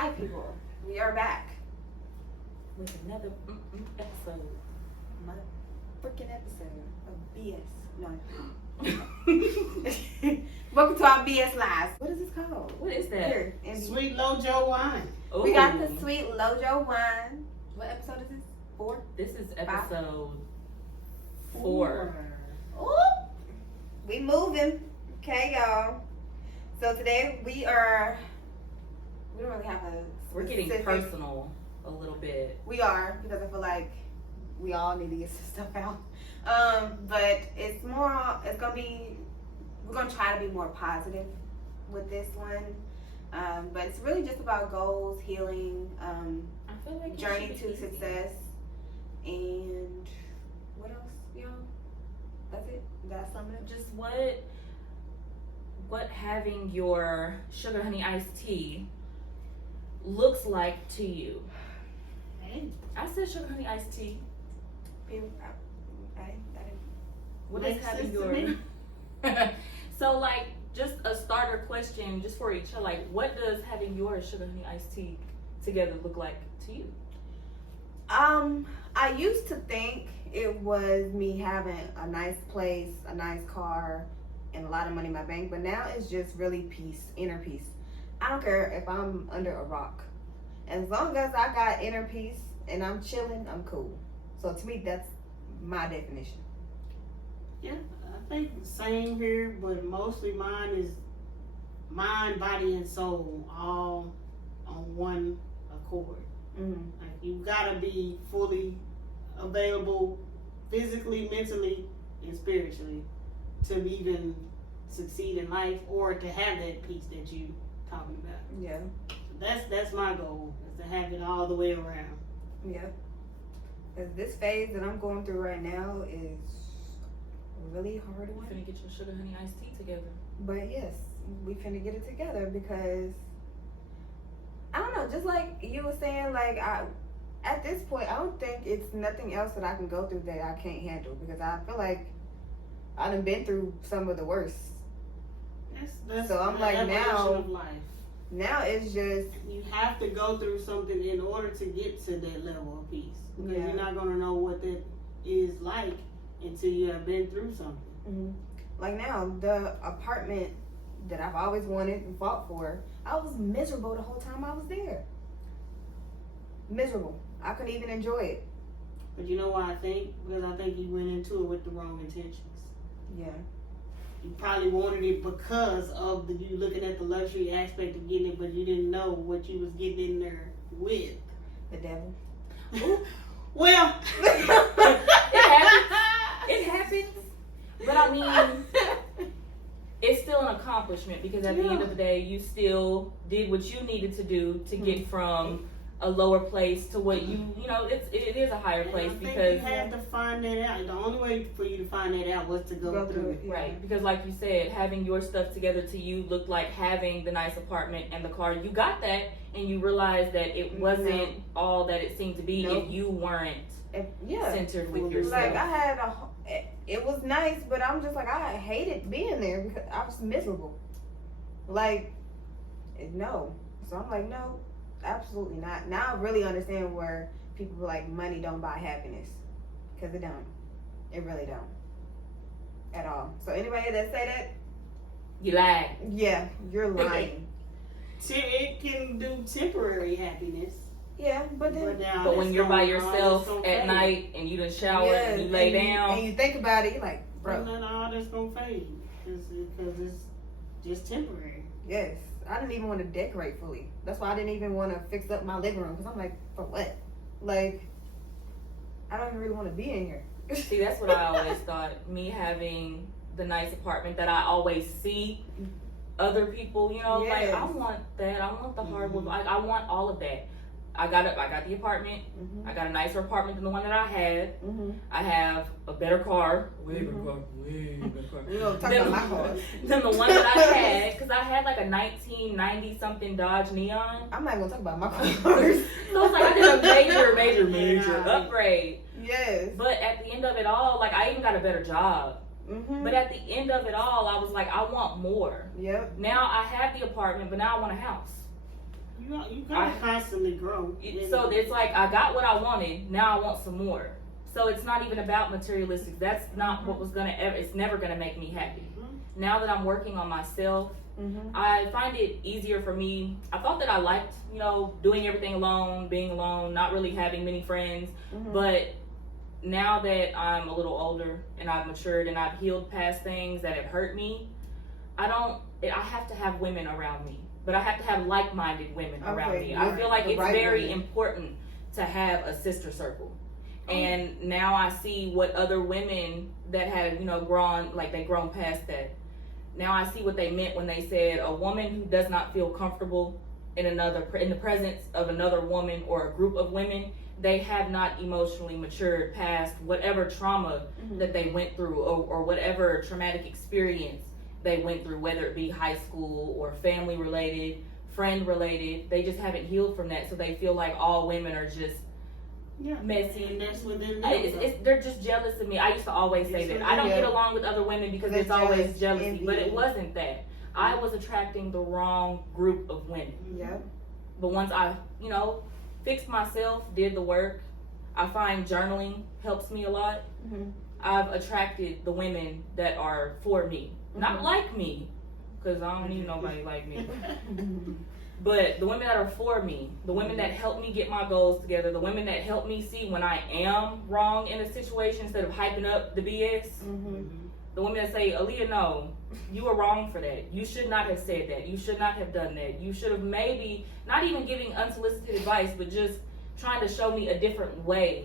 Hi, people. We are back. With another episode. My freaking episode of BS. No. Welcome to our BS Lives. What is this called? What is that? Here, Andy. Sweet Lojo wine. Ooh. We got the Sweet Lojo wine. What episode is this? 4? This is episode 4. 4. Ooh. We moving. Okay, y'all. So today we don't really have a We're getting specific- personal a little bit. We are, because I feel like we all need to get some stuff out. But we're gonna try to be more positive with this one. But it's really just about goals, healing, I feel like journey it should to be easy. success, and what else, y'all? That's it? That's something? Just what having your sugar honey iced tea looks like to you. I said sugar honey iced tea. What is Makes having sense to your me. So like just a starter question just for each other, like what does having your sugar honey iced tea together look like to you? I used to think it was me having a nice place, a nice car, and a lot of money in my bank, but now it's just really peace, inner peace. I don't care if I'm under a rock. As long as I got inner peace and I'm chilling, I'm cool. So to me, that's my definition. Yeah, I think same here, but mostly mine is mind, body, and soul all on one accord. Mm-hmm. Like you gotta be fully available physically, mentally, and spiritually to even succeed in life or to have that peace that you talking about. Yeah, That's my goal, is to have it all the way around. yeah. Because this phase that I'm going through right now is a really hard We're one. gonna get your sugar honey iced tea together. But yes, we finna get it together because I don't know, just like you were saying, like at this point I don't think it's nothing else that I can go through that I can't handle, because I feel like I done been through some of the worst. That's So I'm the like, evolution now- of life. Now it's just You have to go through something in order to get to that level of peace. Because Yeah. you're not going to know what that is like until you have been through something. like now the apartment that I've always wanted and fought for, I was miserable the whole time I was there. Miserable. I couldn't even enjoy it. But you know why I think? Because I think you went into it with the wrong intentions. Yeah. You probably wanted it because of you looking at the luxury aspect of getting it, but you didn't know what you was getting in there with. The devil. Well, It happens. But I mean, it's still an accomplishment because at the end of the day, you still did what you needed to do to get from a lower place to what it is a higher place I think because you had to find that out. The only way for you to find that out was to go through it. Yeah. right, because like you said, having your stuff together to you looked like having the nice apartment and the car. You got that, and you realized that it wasn't all that it seemed to be Nope. if you weren't Yeah. centered with Like, yourself. Like I had it was nice, but I'm just like, I hated being there because I was miserable. Like, no. So I'm like, no, absolutely not. Now I really understand where people are like, money don't buy happiness, because it don't. It really don't. At all. So anybody that say that, You lied. yeah, you're lying. It can do temporary happiness. Yeah, but then. now But when it's you're by gonna- all yourself that's gonna at fade. night and you done showered Yeah, and you lay and down, and you think about it, you're like, But bro, then all that's gonna fade because it's just temporary. yes. I didn't even want to decorate fully. That's why I didn't even want to fix up my living room, because I'm like, for what? Like, I don't even really want to be in here. see, that's what I always thought. Me having the nice apartment that I always see other people, like Yes. I want that. I want the hardwood. Mhm. I want all of that. I got the apartment. Mm-hmm. I got a nicer apartment than the one that I had. Mm-hmm. I have a better car. Way better Mhm. car. Way better car. We don't talk Then- about my car. Than the one that I had, because I had like a 1990 something Dodge Neon. I'm not gonna talk about my cars. So it's like I did a major upgrade. Yes. But at the end of it all, like I even got a better job. Mm-hmm. But at the end of it all, I was like, I want more. Yep. Now I have the apartment, but now I want a house. You gotta constantly grow. So it's like I got what I wanted. Now I want some more. So it's not even about materialistic. That's not what was gonna ever. It's never gonna make me happy. Now that I'm working on myself, I find it easier for me. I thought that I liked, doing everything alone, being alone, not really having many friends. But now that I'm a little older and I've matured and I've healed past things that have hurt me, I have to have women around me. But I have to have like-minded women around me. I feel like it's very important to have a sister circle. And now I see what other women that have, grown past that. Now I see what they meant when they said a woman who does not feel comfortable in the presence of another woman or a group of women, they have not emotionally matured past whatever trauma that they went through or whatever traumatic experience they went through, whether it be high school or family related, friend related. They just haven't healed from that, so they feel like all women are just messy. And that's within them. They're just jealous of me. I used to always say that. I don't get along with other women because there's always jealousy, but it wasn't that. I was attracting the wrong group of women. Yeah. But once I, fixed myself, did the work, I find journaling helps me a lot. I've attracted the women that are for me. Not like me, because I don't need nobody like me. But the women that are for me, the women that help me get my goals together, the women that help me see when I am wrong in a situation instead of hyping up the BS. The women that say, Aaliyah, no, you were wrong for that. You should not have said that. You should not have done that. You should have maybe, not even giving unsolicited advice, but just trying to show me a different way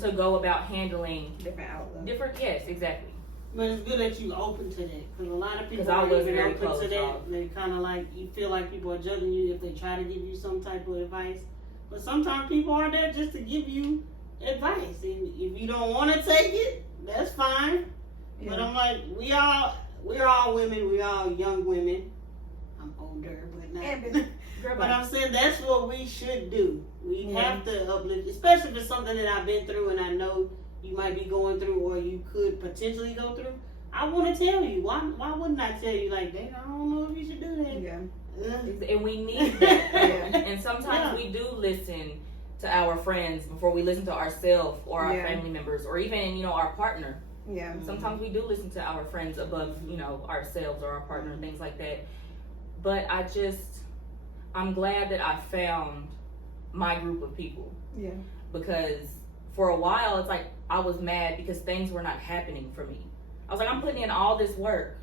to go about handling different outlooks. Yes, exactly. But it's good that you open to that, because a lot of people I aren't was even very open closed to that. off. They kind of like, you feel like people are judging you if they try to give you some type of advice. But sometimes people are there just to give you advice, and if you don't want to take it, that's fine. Yeah. But I'm like, we're all women, we're all young women. I'm older, but not. But I'm saying that's what we should do. We have to uplift, especially if it's something that I've been through and I know you might be going through or you could potentially go through. I want to tell you. Why wouldn't I tell you like that? I don't know if you should do that. Yeah. And we need that. And sometimes we do listen to our friends before we listen to ourselves or our family members or even, our partner. Yeah. Sometimes we do listen to our friends above, ourselves or our partner and things like that. But I'm glad that I found my group of people. Yeah. Because for a while, it's like I was mad because things were not happening for me. I was like, I'm putting in all this work.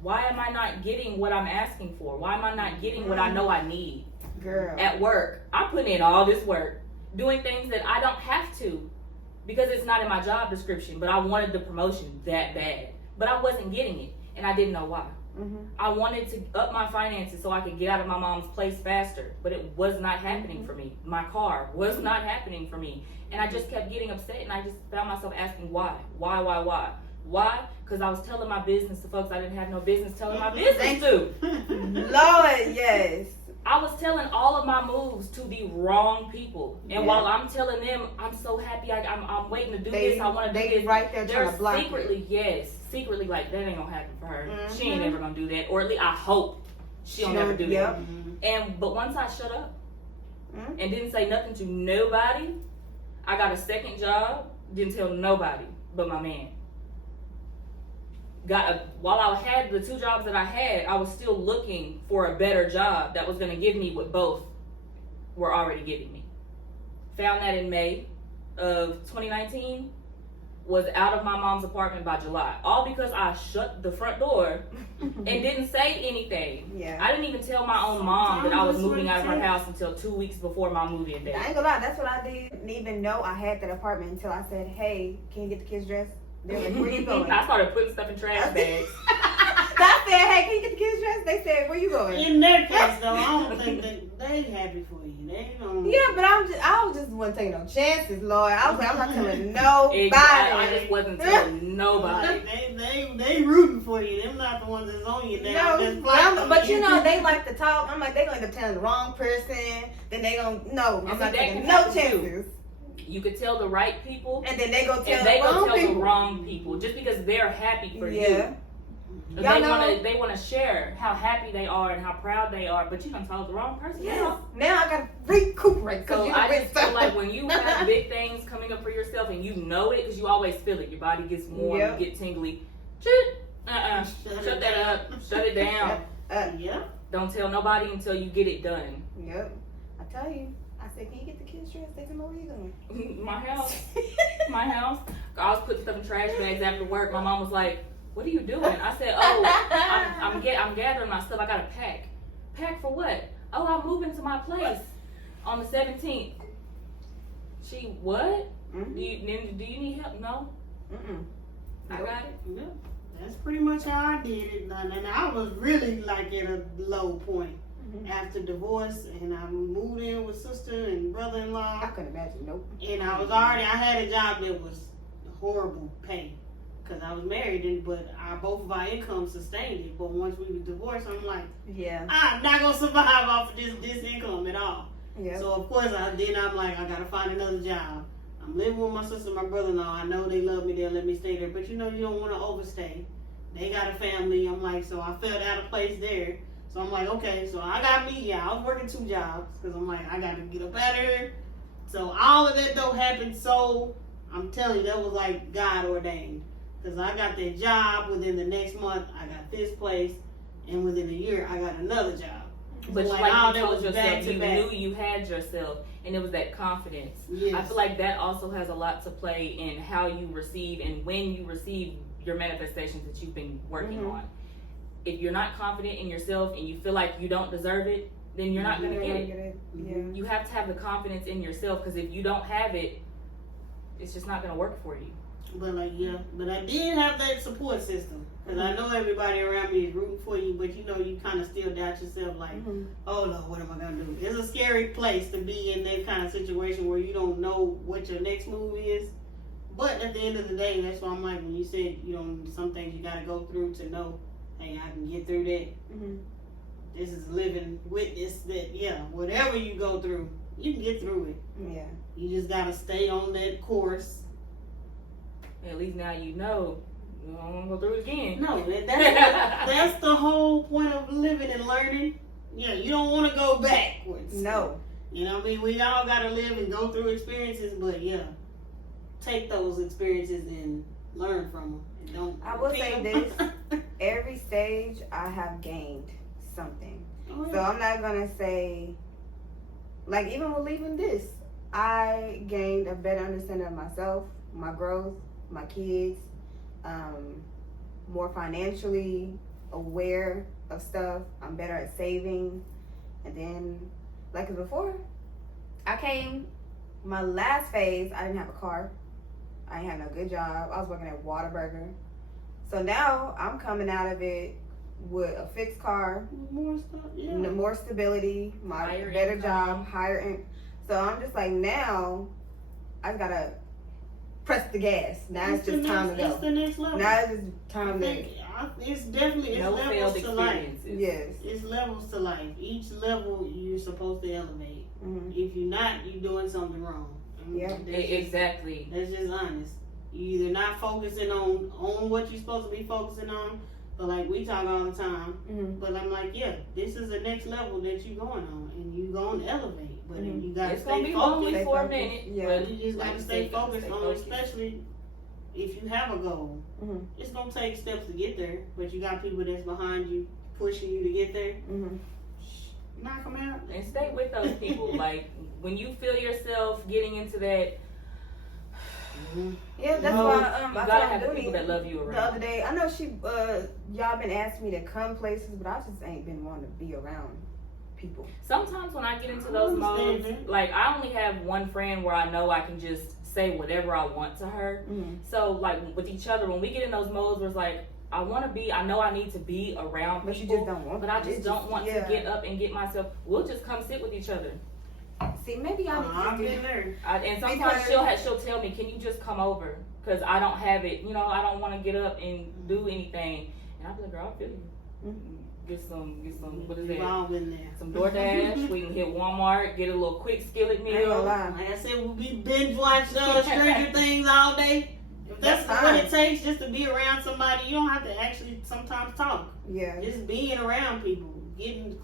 Why am I not getting what I'm asking for? Why am I not getting what I know I need? Girl. At work, I'm putting in all this work, doing things that I don't have to because it's not in my job description, but I wanted the promotion that bad. But I wasn't getting it, and I didn't know why. I wanted to up my finances so I could get out of my mom's place faster, but it was not happening for me. My car was not happening for me. And I just kept getting upset, and I just found myself asking why? Why? Because I was telling my business to folks I didn't have no business telling my business to. Lord, yes. I was telling all of my moves to the wrong people. And while I'm telling them, I'm so happy, I'm waiting to do this, I want to do this. Right there trying to block secretly like, that ain't going to happen for her. She ain't never going to do that. Or at least I hope she'll never do that. But once I shut up and didn't say nothing to nobody, I got a second job, didn't tell nobody but my man. While I had the 2 jobs that I had, I was still looking for a better job that was going to give me what both were already giving me. Found that in May of 2019, was out of my mom's apartment by July. All because I shut the front door and didn't say anything. Yeah. I didn't even tell my own mom that I was moving out of her house until 2 weeks before my moving day. I ain't gonna lie, that's what I did. Didn't even know I had that apartment until I said, hey, can you get the kids dressed? They're like, where you going? I started putting stuff in trash bags. I said, hey, can you get the kids dressed? They said, where you going? In their case, though, I don't think they happy for you. They don't. Yeah, but I just wasn't taking no chances, Lord. I was like, I'm not telling nobody. Exactly. I just wasn't telling nobody. They rooting for you. Them not the ones that's on you. But they like to talk. I'm like, they gonna end up telling the wrong person. Then they gonna I'm not taking no chances. You could tell the right people, and then they go tell the wrong people just because they're happy for you. Y'all know. They wanna share how happy they are and how proud they are, but you done told the wrong person. Yes. Now I gotta recuperate. So you I went just feel so- like when you have big things coming up for yourself and you know it, because you always feel it, your body gets warm, Yep. you get tingly. Shut that up. Shut it down. Yeah. Don't tell nobody until you get it done. Yep. I tell you. I said, can you get the kids dressed? They can know where you going. My house. My house. I was putting stuff in trash bags after work. My mom was like, "What are you doing?" I said, "Oh, I'm gathering my stuff. I gotta pack. Pack for what? Oh, I'm moving to my place on the 17th." She what? Mhm. Do you need help? No, Mm-mm. I got it. Yeah. That's pretty much how I did it. And I was really like at a low point Mhm. after divorce, and I moved in with sister and brother-in-law. I couldn't imagine. Nope. And I had a job that was horrible pay because I was married, but both of our incomes sustained it. But once we were divorced, I'm like, Yeah. I'm not gonna survive off of this income at all. Yeah. So of course I'm like, I gotta find another job. I'm living with my sister and my brother-in-law. I know they love me, they'll let me stay there, but you know you don't want to overstay. They got a family. I'm like, so I felt out of place there. So I'm like, okay, so I got me. Yeah, I was working 2 jobs because I'm like, I got to get up out of here. So all of that though happened. So I'm telling you, that was like God ordained because I got that job. Within the next month, I got this place, and within a year, I got another job. But So, like all you that told was yourself, back to you back. knew you had yourself, and it was that confidence. Yes. I feel like that also has a lot to play in how you receive and when you receive your manifestations that you've been working Mhm. on. If you're not confident in yourself and you feel like you don't deserve it, then you're not going to You're get gonna it. Yeah. You have to have the confidence in yourself, because if you don't have it, it's just not going to work for you. But but I did have that support system because I know everybody around me is rooting for you, but you know you kind of still doubt yourself, like, Mhm. oh no, what am I gonna do? It's a scary place to be in that kind of situation where you don't know what your next move is. But at the end of the day, that's why I'm like, when you said some things you gotta go through to know, hey, I can get through that. Mhm. This is a living witness that whatever you go through, you can get through it. Yeah. You just gotta stay on that course. At least now you know. You don't want to go through it again. No, that's the whole point of living and learning. Yeah, you don't want to go backwards. No. You know what I mean? We all got to live and go through experiences, but take those experiences and learn from them. And don't I will repeat say them. Every stage I have gained something. Oh, So I'm not gonna say, like, even with leaving this, I gained a better understanding of myself, my growth, my kids, more financially aware of stuff. I'm better at saving. And then, like before, my last phase, I didn't have a car. I didn't have no good job. I was working at Whataburger. So now I'm coming out of it with a fixed car, more stuff. Yeah. more stability, my Higher better income. job, higher in. So I'm just like, now I gotta press the gas. Now it's just time to It's go. the next level. Now it's just I time to. think it's definitely No levels failed to life. experiences. Yes. It's levels to life. Each level you're supposed to elevate. Mm-hmm. If you're not, you're doing something wrong. Yeah. Exactly. That's just honest. You either not focusing on what you're supposed to be focusing on, but like we talk all the time. Mm-hmm. But I'm like, this is the next level that you're going on, and you're going to elevate. But Mhm. you gotta It's gonna stay be lonely focused. for a focused. minute. Yeah. But You just like gotta you stay said, you gotta focused stay on, focused. especially if you have a goal. Mhm. It's gonna take steps to get there, but you got people that's behind you, pushing you to get there. Mm-hmm. Knock them out. And stay with those people. Like when you feel yourself getting into that, Yeah, that's No, why you I gotta told have the Dooney people that love you the other around. day. I know y'all been asking me to come places, but I just ain't been wanting to be around people. Sometimes when I get into I those understand modes, that. like I only have one friend where I know I can just say whatever I want to her. Mm-hmm. So like with each other, when we get in those modes where it's like I know I need to be around But you people, just don't want. but I it just don't want yeah. to get up and get myself. We'll just come sit with each other. See, maybe y'all need I've to do been there. And sometimes Because- she'll tell me, "Can you just come over? Because I don't have it. You know, I don't want to get up and do anything." And I'll be like, "Girl, I feel you. Mhm. Get some. What is We've that? all been there. Some DoorDash. We can hit Walmart, get a little quick skillet I ain't gonna meal." lie. Like I said, we binge watch Stranger Things all day, If that's That's what fine. it takes just to be around somebody, you don't have to actually sometimes talk. Yeah. Just being around people,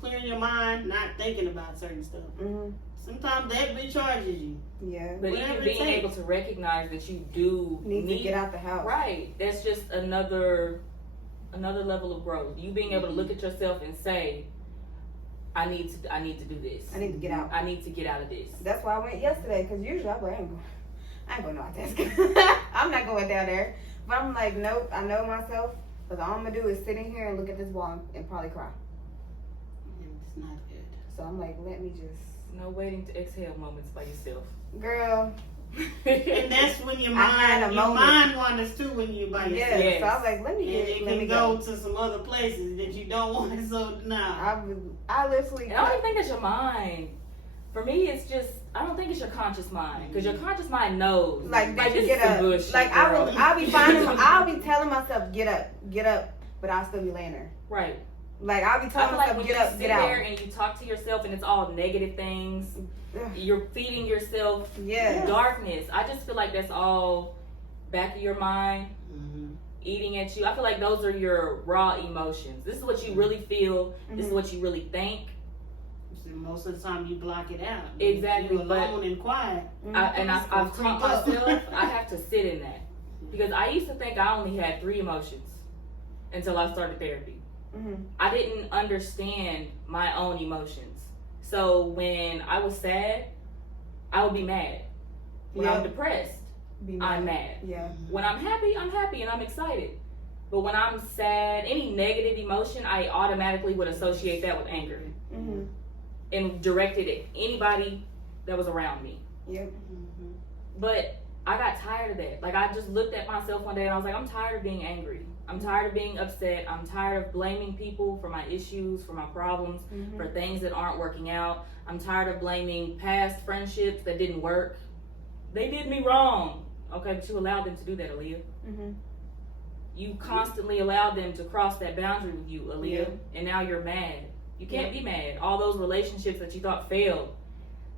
clearing your mind, not thinking about certain stuff. Mhm. Sometimes that recharges you. Yeah. But Whatever even it being takes. able to recognize that you do Need to get out the house. right, that's just another level of growth. You being able to look at yourself and say, I need to do this. I need to get out. I need to get out of this. That's why I went yesterday, because usually I'm like, I ain't going to desk. I'm not going down there. But I'm like, nope, I know myself, because all I'm going to do is sit in here and look at this wall and probably cry. It's not good. So I'm like, let me just, No waiting to exhale moments by yourself. girl. And that's when your I had a mind moment. wanders too when you by Yeah. yourself. Yes. So I was like, let And me it let me can go to some other places that you don't want. So nah. I literally. And I don't even think it's your mind. For me, it's just I don't think it's your conscious mind because your conscious mind knows. Like, this did you is get some up? bullshit, Like, girl. I'll be finding, I'll be telling myself, get up, but I'll still be laying there. Right. Like, I'll be I telling feel like myself, when get you up, sit get out. there and you talk to yourself and it's all negative things, Ugh. you're feeding yourself Yeah. darkness. I just feel like that's all back of your mind Mhm. eating at you. I feel like those are your raw emotions. This is what you really feel. This is Mhm. what you really think. So most of the time you block it out. Exactly, You're alone and quiet. And I've taught creep up. myself I have to sit in that because I used to think I only had 3 emotions until I started therapy. Mhm. I didn't understand my own emotions. So when I was sad, I would be mad. When I'm Yeah. depressed, Be I'm mad. Yeah. When I'm happy and I'm excited. But when I'm sad, any negative emotion, I automatically would associate that with anger Mhm. and direct it at anybody that was around me. Yep. Mhm. But I got tired of that. Like, I just looked at myself one day and I was like, I'm tired of being angry. I'm tired of being upset. I'm tired of blaming people for my issues, for my problems, Mhm. for things that aren't working out. I'm tired of blaming past friendships that didn't work. They did me wrong. Okay, but you allowed them to do that, Aaliyah. Mhm. You constantly allowed them to cross that boundary with you, Aaliyah. Yeah. And now you're mad. You can't Yeah. be mad. All those relationships that you thought failed,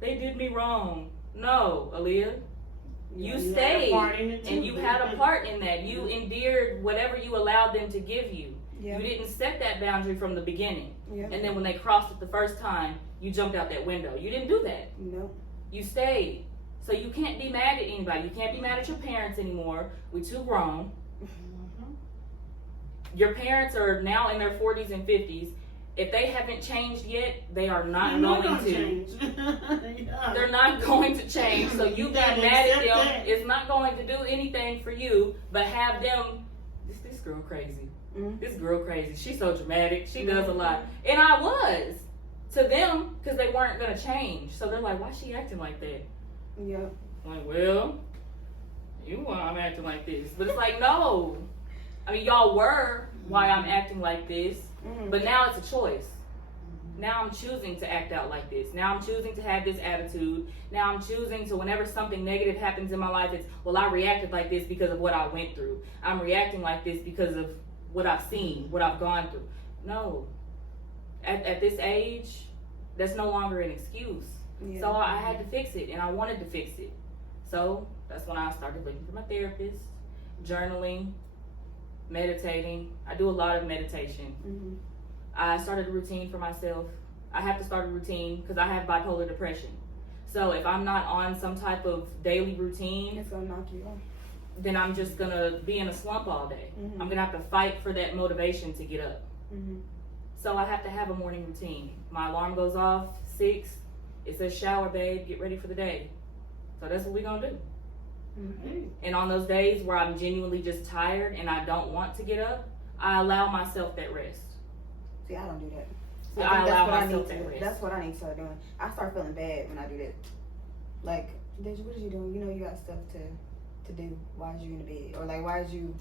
they did me wrong. No, Aaliyah. You had a stayed part in it too. and you had a part in that. You endeared whatever you allowed them to give you. Yeah. You didn't set that boundary from the beginning. Yeah. And then when they crossed it the first time, you jumped out that window. You didn't do that. Nope. You stayed. So you can't be mad at anybody. You can't be mad at your parents anymore. We're too grown. Mhm. Your parents are now in their 40s and 50s. If they haven't changed yet, they are not You're not going gonna to. change. Yeah. They're not going to change. So you You being gotta mad at accept them that. is not going to do anything for you, but have them. This girl crazy. Mhm. This girl crazy. She's so dramatic. She does a lot. And I was. To them, because they weren't going to change. So they're like, why is she acting like that? Yep. I'm like, well, I'm acting like this. But it's like, no. I mean, y'all were why I'm acting like this. Mhm. But now it's a choice. Now I'm choosing to act out like this. Now I'm choosing to have this attitude. Now I'm choosing to, whenever something negative happens in my life, it's, well, I reacted like this because of what I went through. I'm reacting like this because of what I've seen, what I've gone through. No. At this age, that's no longer an excuse. Yeah. So I had to fix it, and I wanted to fix it. So that's when I started looking for my therapist, journaling, meditating. I do a lot of meditation. Mhm. I started a routine for myself. I have to start a routine because I have bipolar depression. So if I'm not on some type of daily routine, It's gonna knock you off. then I'm just gonna be in a slump all day. Mhm. I'm gonna have to fight for that motivation to get up. Mhm. So I have to have a morning routine. My alarm goes off 6. It says shower, babe, get ready for the day. So that's what we're gonna do. Mhm. And on those days where I'm genuinely just tired and I don't want to get up, I allow myself that rest. See, I don't do that. See, I think I allow that's what I myself need that to. rest. That's what I need to start doing. I start feeling bad when I do that. Like, Deja, what is you doing? You know you got stuff to do. Why is you in the bed? Or like, why is you,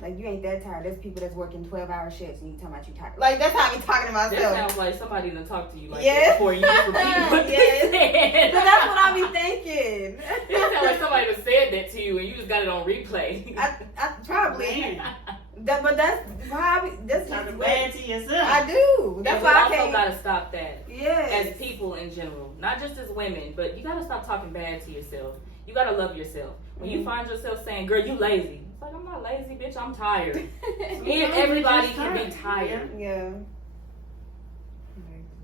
like you ain't that tired. There's people that's working 12-hour shifts and you talking about you tired. Like that's how I be talking to That myself. sounds like somebody done talked to you like Yes. that before you just repeat what Yes. they said. But that's what I be thinking. It sounds like somebody done said that to you and you just got it on replay. I probably. Man, But that's why I be, that's talking just bad what to yourself. I do. That's And why we I also can't. gotta stop that. Yes. As people in general, not just as women, but you gotta stop talking bad to yourself. You gotta love yourself. When you find yourself saying, "Girl, you lazy," it's like, I'm not lazy, bitch. I'm tired. And everybody can be tired. Yeah.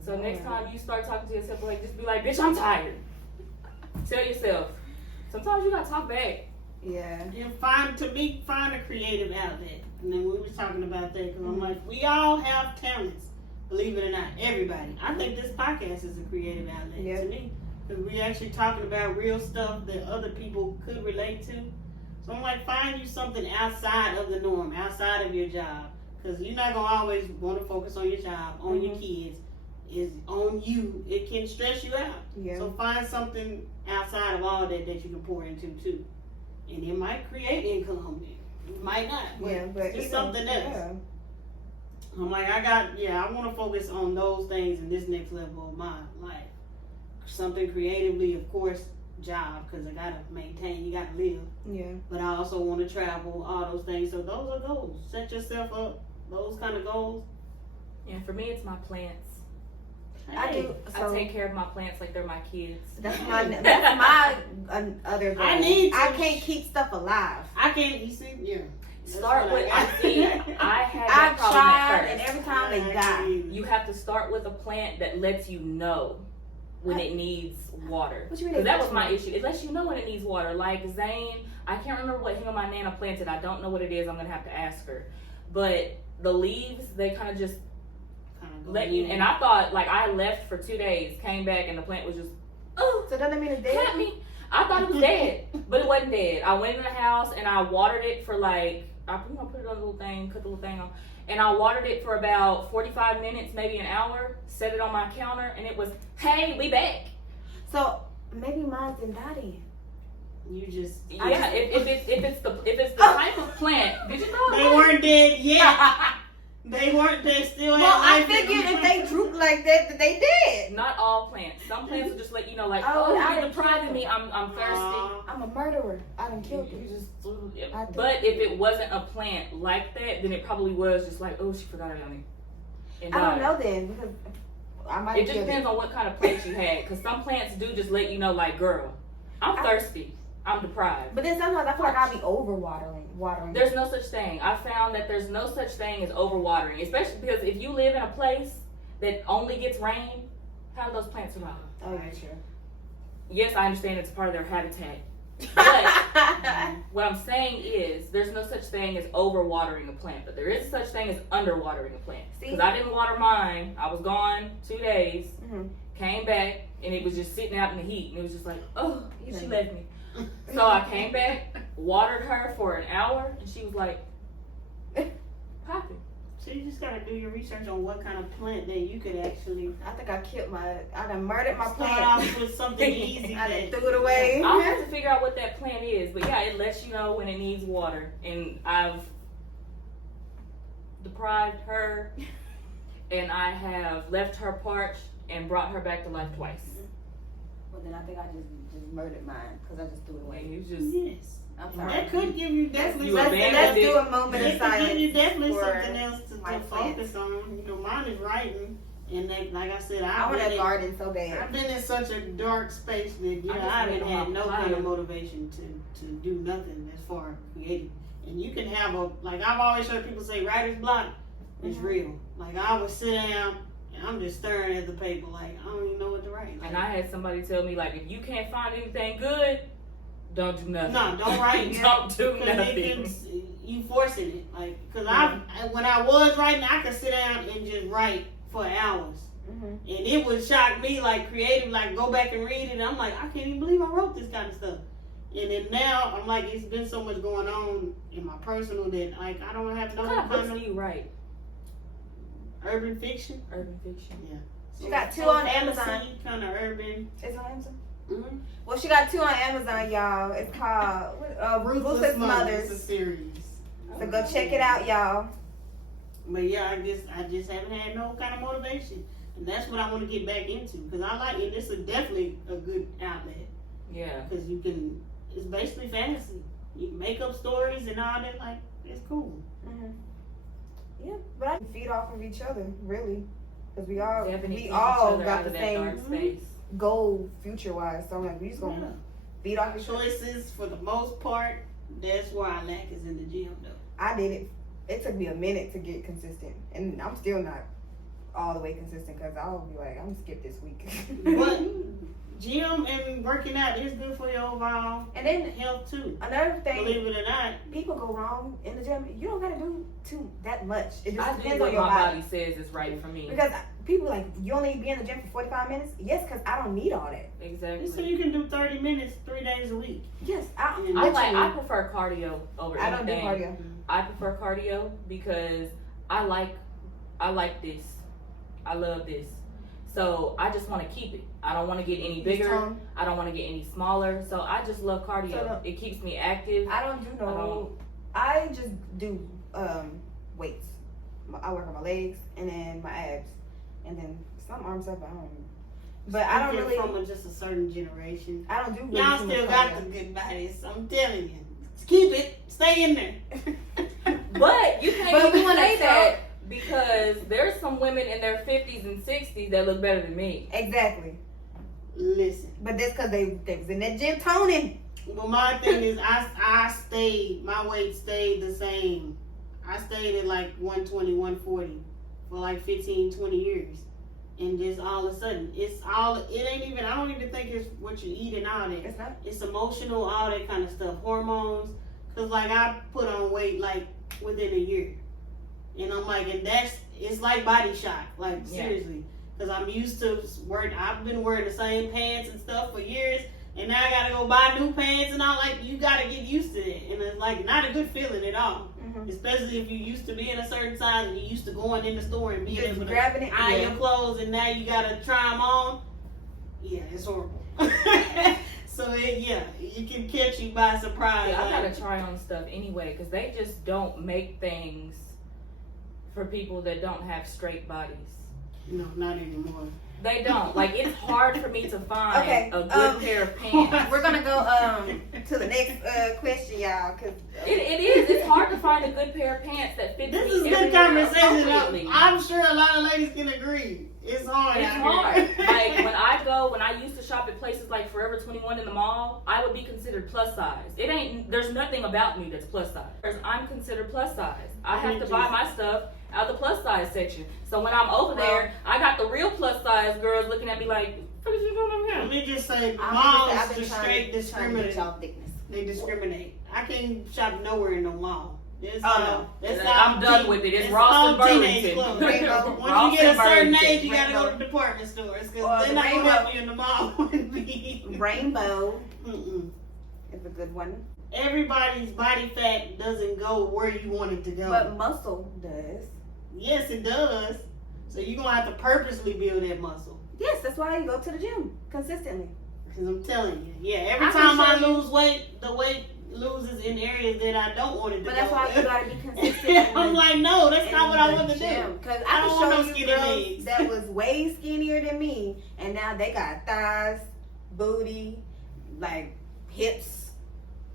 So next time you start talking to yourself, like, just be like, "Bitch, I'm tired." Tell yourself. Sometimes you gotta talk back. Yeah. And find a creative outlet. And then we was talking about that because I'm like, we all have talents, believe it or not, everybody. I think this podcast is a creative outlet to me because we actually talking about real stuff that other people could relate to. So I'm like, find you something outside of the norm, outside of your job, because you're not gonna always want to focus on your job, on your kids. Is on you. It can stress you out. Yeah. So find something outside of all that you can pour into too. And it might create income. It might not. But it's something else. Yeah. I'm like, I want to focus on those things in this next level of my life. Something creatively, of course, job, because I got to maintain, you got to live. Yeah. But I also want to travel, all those things. So those are goals. Set yourself up, those kind of goals. And for me, it's my plants. I do. So I take care of my plants like they're my kids. That's my other goal. I can't keep stuff alive. I can't. You see, yeah. Start with. I had that I've problem tried, at first. and every time they die. You have to start with a plant that lets you know when it needs water. What you mean? Because that was my issue. It lets you know when it needs water. Like Zane, I can't remember what him and my nana planted. I don't know what it is. I'm gonna have to ask her. But the leaves, they kind of just let you. And I thought, like, I left for 2 days, came back, and the plant was just, so doesn't mean it's dead? cut me. I thought it was dead, but it wasn't dead. I went in the house and I watered it for like, I'm gonna put it on the little thing, cut the little thing on, and I watered it for about 45 minutes, maybe an hour. Set it on my counter, and it was, hey, we back. So maybe mine didn't die then. You just if it's the type of plant. Did you know they weren't dead yet? They still had life. I figured if they droop like that they did. Not all plants. Some plants will just let you know, like, you're depriving me. I'm thirsty. I'm a murderer. I done killed you. But if it wasn't a plant like that, then it probably was just like, oh, she forgot about me. I don't know then, because I might. It just depends on what kind of plants you had, because some plants do just let you know, like, girl, I'm thirsty. I'm deprived. But then sometimes I feel like I'll be watering. There's no such thing. I found that there's no such thing as overwatering, especially because if you live in a place that only gets rain, how do those plants survive? Oh, yeah, sure. Yes, I understand it's part of their habitat. But what I'm saying is there's no such thing as overwatering a plant, but there is such thing as underwatering a plant. Because I didn't water mine. I was gone 2 days, came back, and it was just sitting out in the heat. And it was just like, oh, she left me. So I came back, watered her for an hour, and she was like, popping. So you just gotta do your research on what kind of plant that you could actually. I think I done murdered my plant. Start off with something easy. I done threw it away. I'll have to figure out what that plant is, but yeah, it lets you know when it needs water, and I've deprived her, and I have left her parched and brought her back to life twice. Well, then I think I just murdered mine because I just threw it away. You just Yes. I'm sorry. That could give you definitely Let's do a moment of silence. It could give you definitely for something else to focus on. You know, mine is writing, and like I said, I want a garden so bad. I've been in such a dark space that I haven't had no kind of motivation to do nothing as far as creative. And you can have I've always heard people say writer's block is real. Like I would sit down and I'm just staring at the paper like I don't even know what to write. And I had somebody tell me, like, if you can't find anything good, don't do nothing. No, don't write. Don't do nothing. You forcing it, like, cause when I was writing, I could sit down and just write for hours, and it would shock me, like creative, like go back and read it. And I'm like, I can't even believe I wrote this kind of stuff. And then now I'm like, it's been so much going on in my personal that like I don't have no What kind of books do you write? Urban fiction. Urban fiction. Yeah. She got 2 on Amazon. Kind of urban. It's on Amazon. Mm-hmm. Well, she got 2 on Amazon, y'all. It's called Ruthless Mothers. It's a series. So go check it out, y'all. But yeah, I just haven't had no kind of motivation, and that's what I want to get back into because I like it. This is definitely a good outlet. Yeah. Because it's basically fantasy. You can make up stories and all that. Like it's cool. Yeah, but I can feed off of each other, really, because we all got the same goal future-wise. So I'm like, we just gonna beat off your choices for the most part. That's where I lack is in the gym though. I did it. It took me a minute to get consistent, and I'm still not all the way consistent because I'll be like, I'm gonna skip this week. But gym and working out is good for your overall And then health too. another thing, Believe it or not. people go wrong in the gym. You don't gotta do that much. It just I do depends what on your my body. body says is right for me. Because people like, you only be in the gym for 45 minutes. Yes, because I don't need all that. Exactly. So you can do 30 minutes 3 days a week. Yes, I prefer cardio over I don't do anything. cardio. I prefer cardio because I like this. I love this. So I just want to keep it. I don't want to get any bigger. Tone. I don't want to get any smaller. So I just love cardio. So it keeps me active. I don't do I just do weights. I work on my legs and then my abs and then some arm stuff. I don't. But I don't really. From just a certain generation. I don't do. Really Y'all too still much got cardio. the good bodies. I'm telling you. Keep it. Stay in there. But you can't But we even wanna say talk- that because there's some women in their 50s and 60s that look better than me. Exactly. Listen. But that's because they was in that gym toning. Well, my thing is, I stayed, my weight stayed the same. I stayed at like 120, 140 for like 15, 20 years. And just all of a sudden, it ain't even, I don't even think it's what you eat and all that. It's not. It's emotional, all that kind of stuff, hormones. Cause like I put on weight like within a year. And I'm like, and it's like body shock, like Yeah. seriously. Cause I'm used to I've been wearing the same pants and stuff for years. And now I gotta go buy new pants and all. Like, you gotta get used to it. And it's like not a good feeling at all. Mm-hmm. Especially if you used to being a certain size and you used to going in the store and being Just able to grabbing it. iron Yeah. your clothes and now you gotta try them on. Yeah, it's horrible. So it can catch you by surprise. Yeah, I like, gotta try on stuff anyway because they just don't make things for people that don't have straight bodies. no, not anymore. They don't. Like, it's hard for me to find Okay, a good pair of pants. We're gonna go to the next question, y'all. Cause It is. It's hard to find a good pair of pants that fits This me is good everywhere conversation. appropriately. I'm sure a lot of ladies can agree. It's hard. It's out hard. here. Like when I used to shop at places like Forever 21 in the mall, I would be considered plus size. There's nothing about me that's plus size. I'm considered plus size. I have to buy my stuff out of the plus size section. So when I'm over there, I got the real plus size girls looking at me like, what are you doing over Let here? me just say, I've malls been just trying straight to get discriminate. y'all thickness. They discriminate. I can't shop nowhere in no mall. That's Oh, I'm done with it. It's Ross all and teenage Burlington. clothes. Rainbow. Once Ross you get a and certain Burlington. age, you gotta go to Rainbow. department stores because Or they're the not gonna Rainbow. help you in the mall with me. Rainbow Mm-mm. is a good one, Everybody's body fat doesn't go where you want it to go. but muscle does. Yes, it does. So you're gonna have to purposely build that muscle. Yes, that's why you go to the gym consistently. Because I'm telling you, every I can time I show you- lose weight, the weight loses in areas that I don't want it to But go. that's why you gotta be consistent. I'm like, no, that's not what I want to do. Because I I don't can want show no you skinny girls legs. that was way skinnier than me, and now they got thighs, booty, like hips.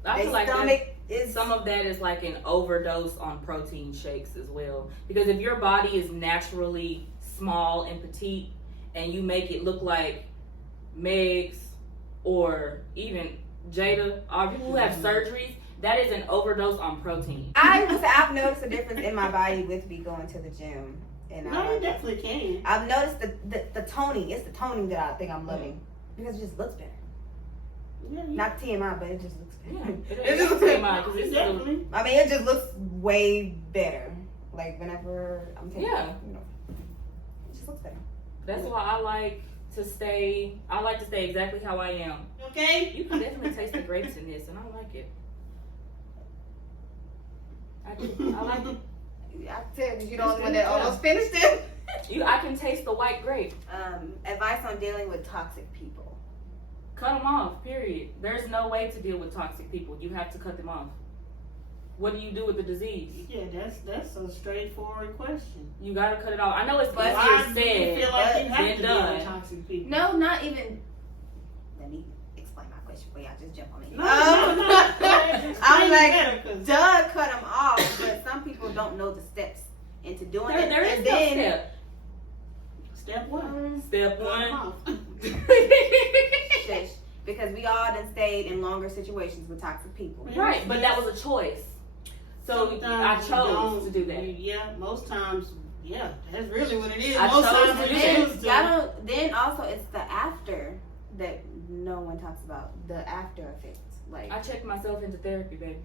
I Their feel like stomach is some of that is like an overdose on protein shakes as well. Because if your body is naturally small and petite and you make it look like Meg's or even Jada, or people who have surgeries, that is an overdose on protein. I've noticed a difference in my body with me going to the gym, and No, you definitely can. I've noticed the toning. It's the toning that I think I'm loving because it just looks better. Yeah, Not TMI, but it just looks Yeah, better. it is TMI, 'cause this is a- definitely. I mean, it just looks way better. Like whenever I'm taking, Yeah. it just looks better. That's why I like to stay exactly how I am. Okay? You can definitely taste the grapes in this, and I like it. I do. I like it. I can tell because you're the only one that almost finished it. I can taste the white grape. Advice on dealing with toxic people. Cut them off, period. There's no way to deal with toxic people. You have to cut them off. What do you do with the disease? Yeah, that's a straightforward question. You gotta cut it off. I know it's But Why easier do you feel said. like you but have then to deal with done. toxic people? No, not even. Let me explain my question for y'all. Just jump on it. No, no. I'm like, better, 'cause duh, cut them off. But some people don't know the steps into doing it. There is and no then, step. Step one. Step Cut 'em one. off. Shush. because we all done stayed in longer situations with toxic people. Right, but that was a choice. So I Sometimes you chose to don't- do that. Yeah, most times, yeah, that's really what it is. I Most chose times to you do that. choose to. Y'all don't. Then also, it's the after that no one talks about. The after effects. Like, I checked myself into therapy, baby.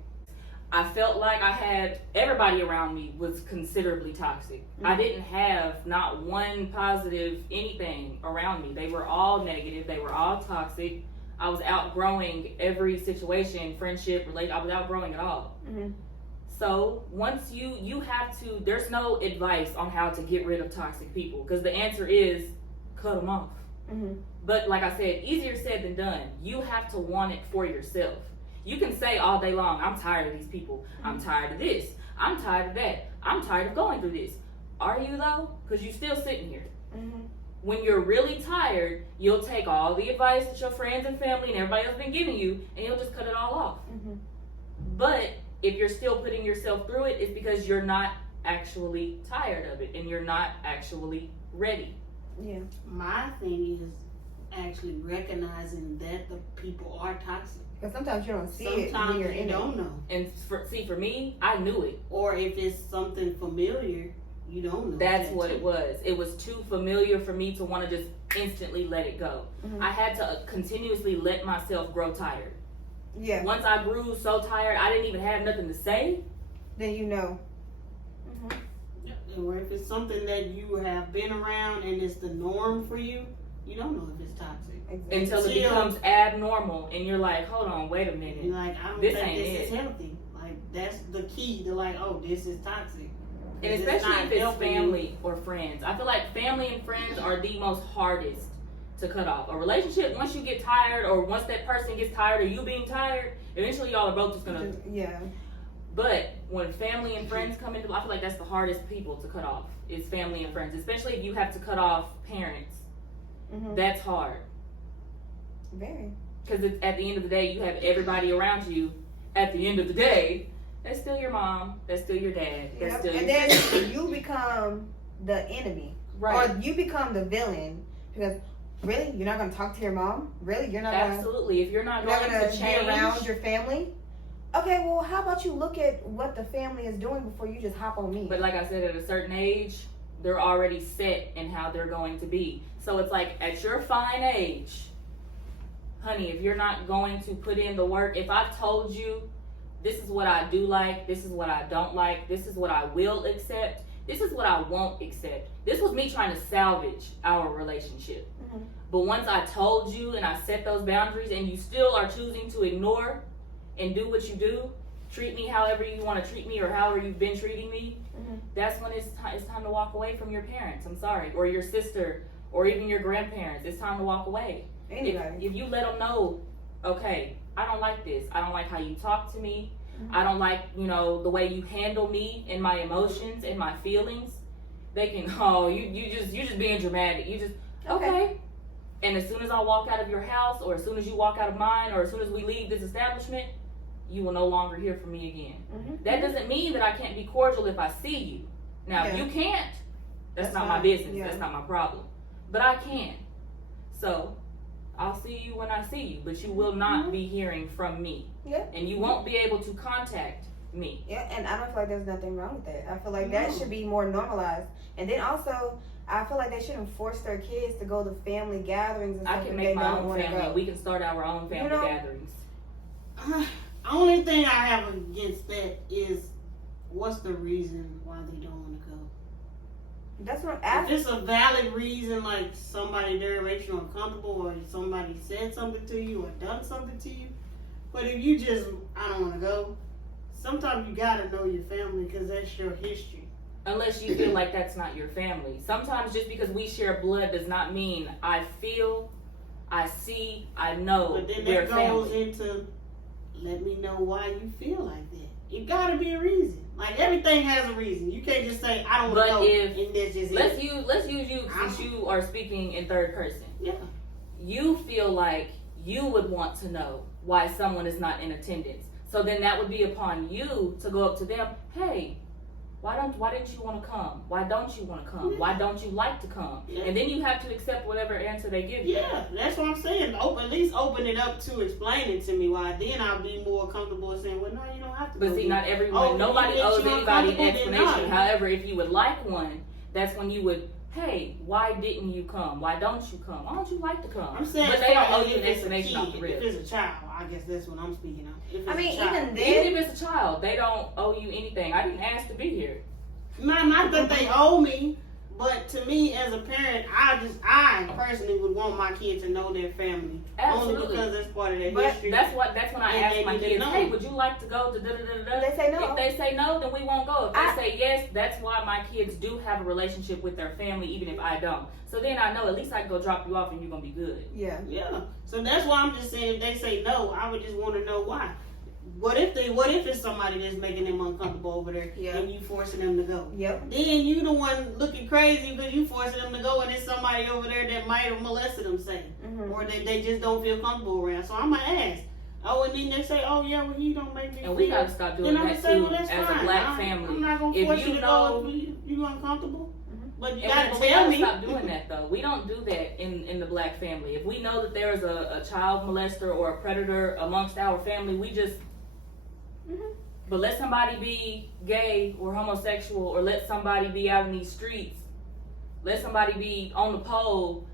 I felt like I had everybody around me was considerably toxic. I didn't have not one positive anything around me. They were all negative. They were all toxic. I was outgrowing every situation, friendship, I was outgrowing it all. Mhm. So once you have to, there's no advice on how to get rid of toxic people because the answer is cut them off. Mhm. But like I said, easier said than done. You have to want it for yourself. You can say all day long, I'm tired of these people. I'm tired of this. I'm tired of that. I'm tired of going through this. Are you though? Because you're still sitting here. Mhm. When you're really tired, you'll take all the advice that your friends and family and everybody else been giving you and you'll just cut it all off. Mhm. But if you're still putting yourself through it, it's because you're not actually tired of it and you're not actually ready. Yeah. My thing is actually recognizing that the people are toxic. Because sometimes you don't see it when Sometimes you're you in don't it. know. And for me, I knew it. Or if it's something familiar, you don't know. That's that what too. it was. It was too familiar for me to want to just instantly let it go. Mhm. I had to continuously let myself grow tired. Yeah. Once I grew so tired, I didn't even have nothing to say. Then you know. Mhm. Or if it's something that you have been around and it's the norm for you, you don't know if it's toxic. Exactly. Until it Until- becomes abnormal and you're like, hold on, wait a You're minute. like, I don't This think ain't this is it. healthy. Like, that's the key to like, oh, this is toxic. And It's especially not if it's helping you. family or friends. I feel like family and friends are the most hardest to cut off. A relationship, once you get tired or once that person gets tired or you being tired, eventually y'all are both just gonna. Yeah. But when family and friends come into, I feel like that's the hardest people to cut off. Is family and friends, especially if you have to cut off parents. Mhm. That's hard Very. because at the end of the day, you have everybody around you. At the end of the day, that's still your mom. That's still your dad. That's Yep. still And your then sister. you become the enemy. Right. Or you become the villain. Because, really? You're not going to talk to your mom? Really? You're not going to Absolutely. If you're not You're not going gonna to be change, around your family? Okay, well, how about you look at what the family is doing before you just hop on me? but like I said, at a certain age, they're already set in how they're going to be. So it's like at your fine age, honey, if you're not going to put in the work, if I've told you this is what I do like, this is what I don't like, this is what I will accept, this is what I won't accept. This was me trying to salvage our relationship. Mhm. But once I told you and I set those boundaries and you still are choosing to ignore and do what you do, treat me however you want to treat me or however you've been treating me, Mhm. that's when it's time to walk away from your parents. I'm sorry. Or your sister or even your grandparents. It's time to walk away. Anybody. If you let them know, okay, I don't like this. I don't like how you talk to me. I don't like, the way you handle me and my emotions and my feelings. They can, you just being dramatic. You just, okay. And as soon as I walk out of your house or as soon as you walk out of mine or as soon as we leave this establishment, you will no longer hear from me again. Mhm. That doesn't mean that I can't be cordial if I see you. Now, if Yeah. you can't, that's not my fine. business. Yeah. That's not my problem. But I can. So, I'll see you when I see you, but you will not Mhm. be hearing from me. Yeah. And you won't be able to contact me. Yeah, and I don't feel like there's nothing wrong with that. I feel like that No. should be more normalized. And then also, I feel like they shouldn't force their kids to go to family gatherings and I stuff can if make they my don't own want to family. go. We can start our own family know- gatherings. Only thing I have against that is what's the reason why they don't want to go? That's what I'm If asking. it's a valid reason, like somebody there makes you uncomfortable or somebody said something to you or done something to you. But if you just, I don't want to go, sometimes you got to know your family because that's your history. Unless you feel like that's not your family. Sometimes just because we share blood does not mean I feel, I see, I know But then we're that goes family. into, let me know why you feel like that. It got to be a reason. Like everything has a reason. You can't just say, I don't want But to go if- and that's just Let's it. use you since you are speaking in third person. Yeah. You feel like you would want to know why someone is not in attendance. So then that would be upon you to go up to them, hey, why didn't you want to come? Why don't you want to come? Why don't you like to come? Yeah. And then you have to accept whatever answer they give you. Yeah, that's what I'm saying. At least open it up to explain it to me. Why then I'll be more comfortable saying, well, no, you don't have to. But go see, do not it. everyone, nobody if owes you're anybody an uncomfortable, then explanation. no. However, if you would like one, that's when you would, hey, why didn't you come? Why don't you come? Why don't you like to come? I'm saying, but they don't owe if you an it's a explanation off the kid, rip. if it's a child, I guess that's what I'm speaking of. If it's I mean, a child. even then, Even if it's a child, they don't owe you anything. I didn't ask to be here. Not that they owe me, but to me as a parent, I personally would want my kid to know their family. Absolutely. Only because that's part of their But history. That's when I And ask they my need to kids, know. hey, would you like to go to da da da da? they say no. If they say no, then we won't go. If I- they say yes, that's why my kids do have a relationship with their family, even if I don't. So then I know at least I can go drop you off and you're gonna be good. Yeah. Yeah. So that's why I'm just saying if they say no, I would just want to know why. What if it's somebody that's making them uncomfortable over there Yeah. and you forcing them to go? Yep. Then you the one looking crazy because you forcing them to go and it's somebody over there that might have molested them, say. Mm-hmm. Or that they just don't feel comfortable around. So I'm gonna ask. Oh, and then they say, oh yeah, well you don't make me And we feel. gotta stop doing Then I'm that gonna say, too well that's as fine. a black I'm family. not gonna If force you you to know- go if you uncomfortable. But you And gotta we tell gotta me. stop doing that though. We don't do that in the black family. If we know that there is a child molester or a predator amongst our family, we just Mm-hmm. but let somebody be gay or homosexual or let somebody be out in these streets, let somebody be on the pole,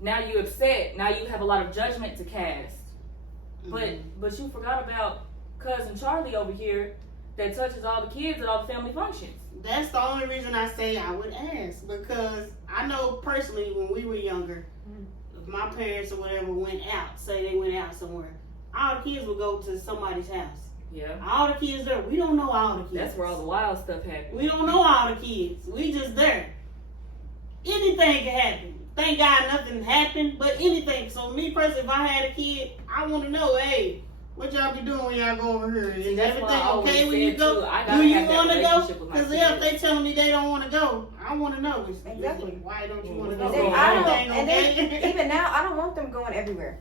now you're upset, now you have a lot of judgment to cast. Mhm. But you forgot about cousin Charlie over here that touches all the kids at all the family functions. That's the only reason I say I would ask because I know personally when we were younger, if my parents or whatever went out, say they went out somewhere, all the kids would go to somebody's house. Yeah. All the kids there. We don't know all the kids. That's where all the wild stuff happens. We don't know all the kids. We just there. Anything can happen. Thank God nothing happened, but anything. So me personally, if I had a kid, I want to know, hey, what y'all be doing when y'all go over here? Is That's what I everything always okay when said, you go? too. I gotta Do you have that want to relationship go? with my Because if kids. they telling me they don't want to go, I want to know. Exactly. Why don't you want to Well, go? And then Is I don't, Everything and then okay? even now, I don't want them going everywhere.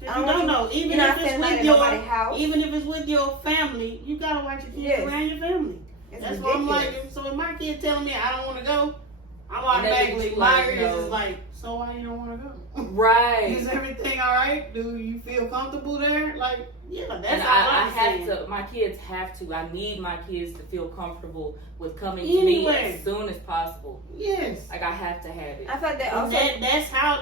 You I don't want don't you- know. Even You're not if it's staying like with at your, nobody's house. even if it's with your family, you gotta watch your kids Yes. around your family. It's That's why I'm ridiculous. like, so if my kid telling me I don't want to go, I'm And they look at automatically you my like, ears you know- is like, so why you don't want to go? Right. Is everything all right? Do you feel comfortable there? Like, yeah, that's And all I I'm have saying. to, my kids have to, I need my kids to feel comfortable with coming to me Anyway. as soon as possible. Yes. Like, I have to have it. I feel like that And also. that's how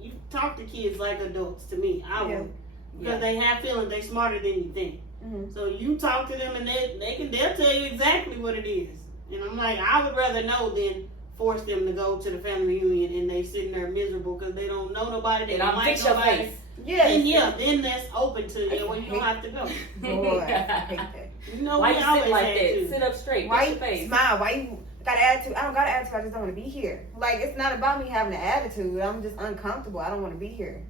you talk to kids like adults to me. I Yeah. would. Because Yeah. they have feelings, they smarter than you think. Mhm. So you talk to them and they'll tell you exactly what it is. And I'm like, I would rather know than force them to go to the family reunion and they sitting there miserable because they don't know nobody, they And don't I'll like fix your nobody. face. Yes. Then that's open to you when you don't have to go. Boy, I hate that. You know, Why we you sit always like had that? to. Sit up straight. Why Fix you your face. smile? Why you got an attitude? I don't got an attitude. I just don't want to be here. Like, it's not about me having an attitude. I'm just uncomfortable. I don't want to be here.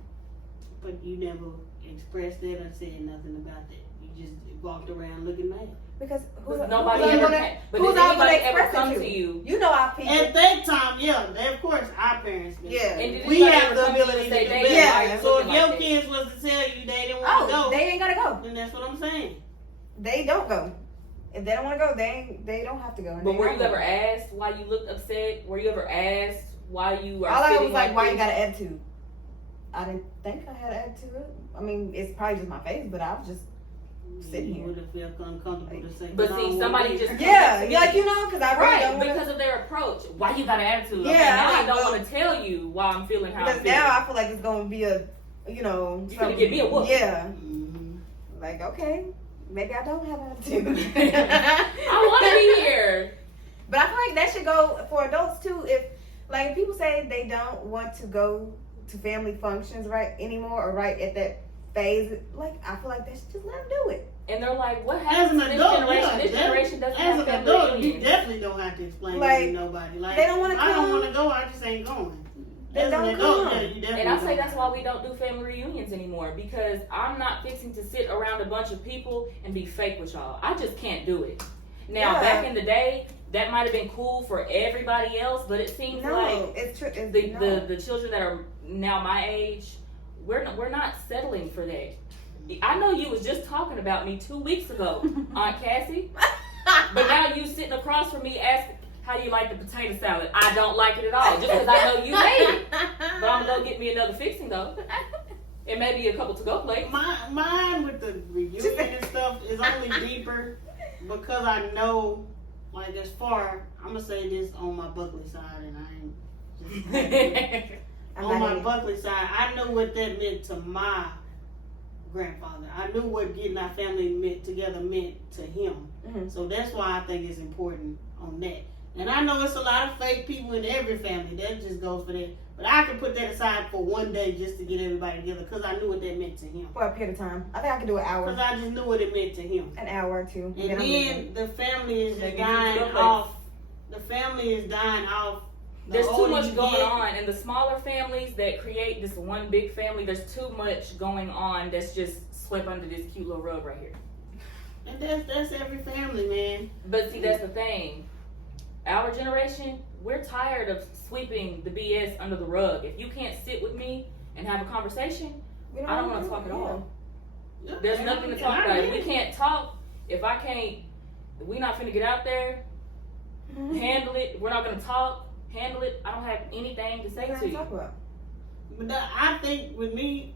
But you never expressed that or said nothing about that. You just walked around looking mad. Because who's Nobody who's ever gonna, can. But who's does I gonna anybody ever express come it to you? You know our people. At that time, yeah, of course, our parents did. Yeah. And did We anybody have ever the come to you ability and to say, do "Baby, Yeah. why are you So if looking your like that?" kids was to tell you they didn't want to Oh, go, they ain't gotta go. then that's what I'm saying. They don't go. If they don't want to go, they don't have to go. And But they were not you going. ever asked why you looked upset? Were you ever asked why you are All I sitting was like, why this? you got an attitude? I didn't think I had an attitude. I mean, it's probably just my face, but I was just sitting You here. would have felt uncomfortable to say. But "I see, don't somebody wanna just be come here." back to Yeah, me. like, you know, because I really Right, don't want because of their approach. Why you got an attitude? Yeah, Okay, now I like, don't well- want to tell you why I'm feeling how because I'm feeling. now I feel like it's gonna be a, you know, You finna give me a whoop. Yeah, Mhm. like okay, maybe I don't have an attitude. I want to be here. But I feel like that should go for adults too. If people say they don't want to go to family functions right anymore or right at that phase, like I feel like they should just let them do it. And they're like, what As happens an to this adult, generation? yeah, This generation doesn't have as an family adult, you reunions. definitely don't have to explain Like, it to nobody. Like, they don't wanna I don't come. want to go. I just ain't going. Then As don't an adult, come. yeah, you definitely And I say don't. that's why we don't do family reunions anymore, because I'm not fixing to sit around a bunch of people and be fake with y'all. I just can't do it. Now, Yeah. back in the day, that might have been cool for everybody else, but it seems No, like it's true. It's, the, no. the children that are now my age, we're not settling for that. I know you was just talking about me 2 weeks ago, Aunt Cassie. But now you sitting across from me asking, how do you like the potato salad? I don't like it at all, just because I know you made it. But I'm gonna go get me another fixing though. And maybe a couple to-go plates. Mine with the reunion and stuff is only deeper because I know, like, as far, I'm gonna say this on my Buckley side, and I ain't just on my Buckley side, I know what that meant to my grandfather. I knew what getting our family together meant to him. Mm-hmm. So that's why I think it's important on that. And I know it's a lot of fake people in every family. That just goes for that. But I can put that aside for one day just to get everybody together because I knew what that meant to him. For a period of time. I think I could do an hour. Because I just knew what it meant to him. An hour or two. And then the family is Maybe dying you can go off. The family is dying off. There's too much going on, and the smaller families that create this one big family, there's too much going on that's just swept under this cute little rug right here. And that's every family, man. But see, that's the thing. Our generation, we're tired of sweeping the BS under the rug. If you can't sit with me and have a conversation, I don't want to talk at all. Yeah. There's nothing to talk And I about. get If we it. can't talk, if we're not finna get out there, Mm-hmm. handle it, we're not gonna talk, handle it, I don't have anything to say What to are you you. talking about? But I think with me,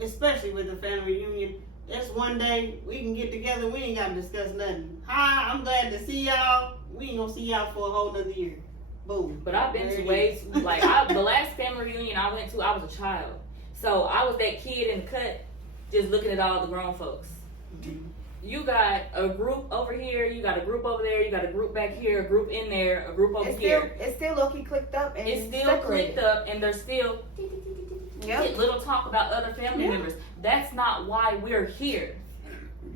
especially with the family reunion, that's one day we can get together. We ain't gotta discuss nothing. Hi, I'm glad to see y'all. We ain't gonna see y'all for a whole nother year. Boom. But I've been There to it ways is. like the last family reunion I went to, I was a child, so I was that kid in the cut, just looking at all the grown folks. You got a group over here, you got a group over there, you got a group back here, a group in there, a group over here. It's still low-key clicked up and It's still separated. clicked up, and there's still Yep. little talk about other family members. That's not why we're here,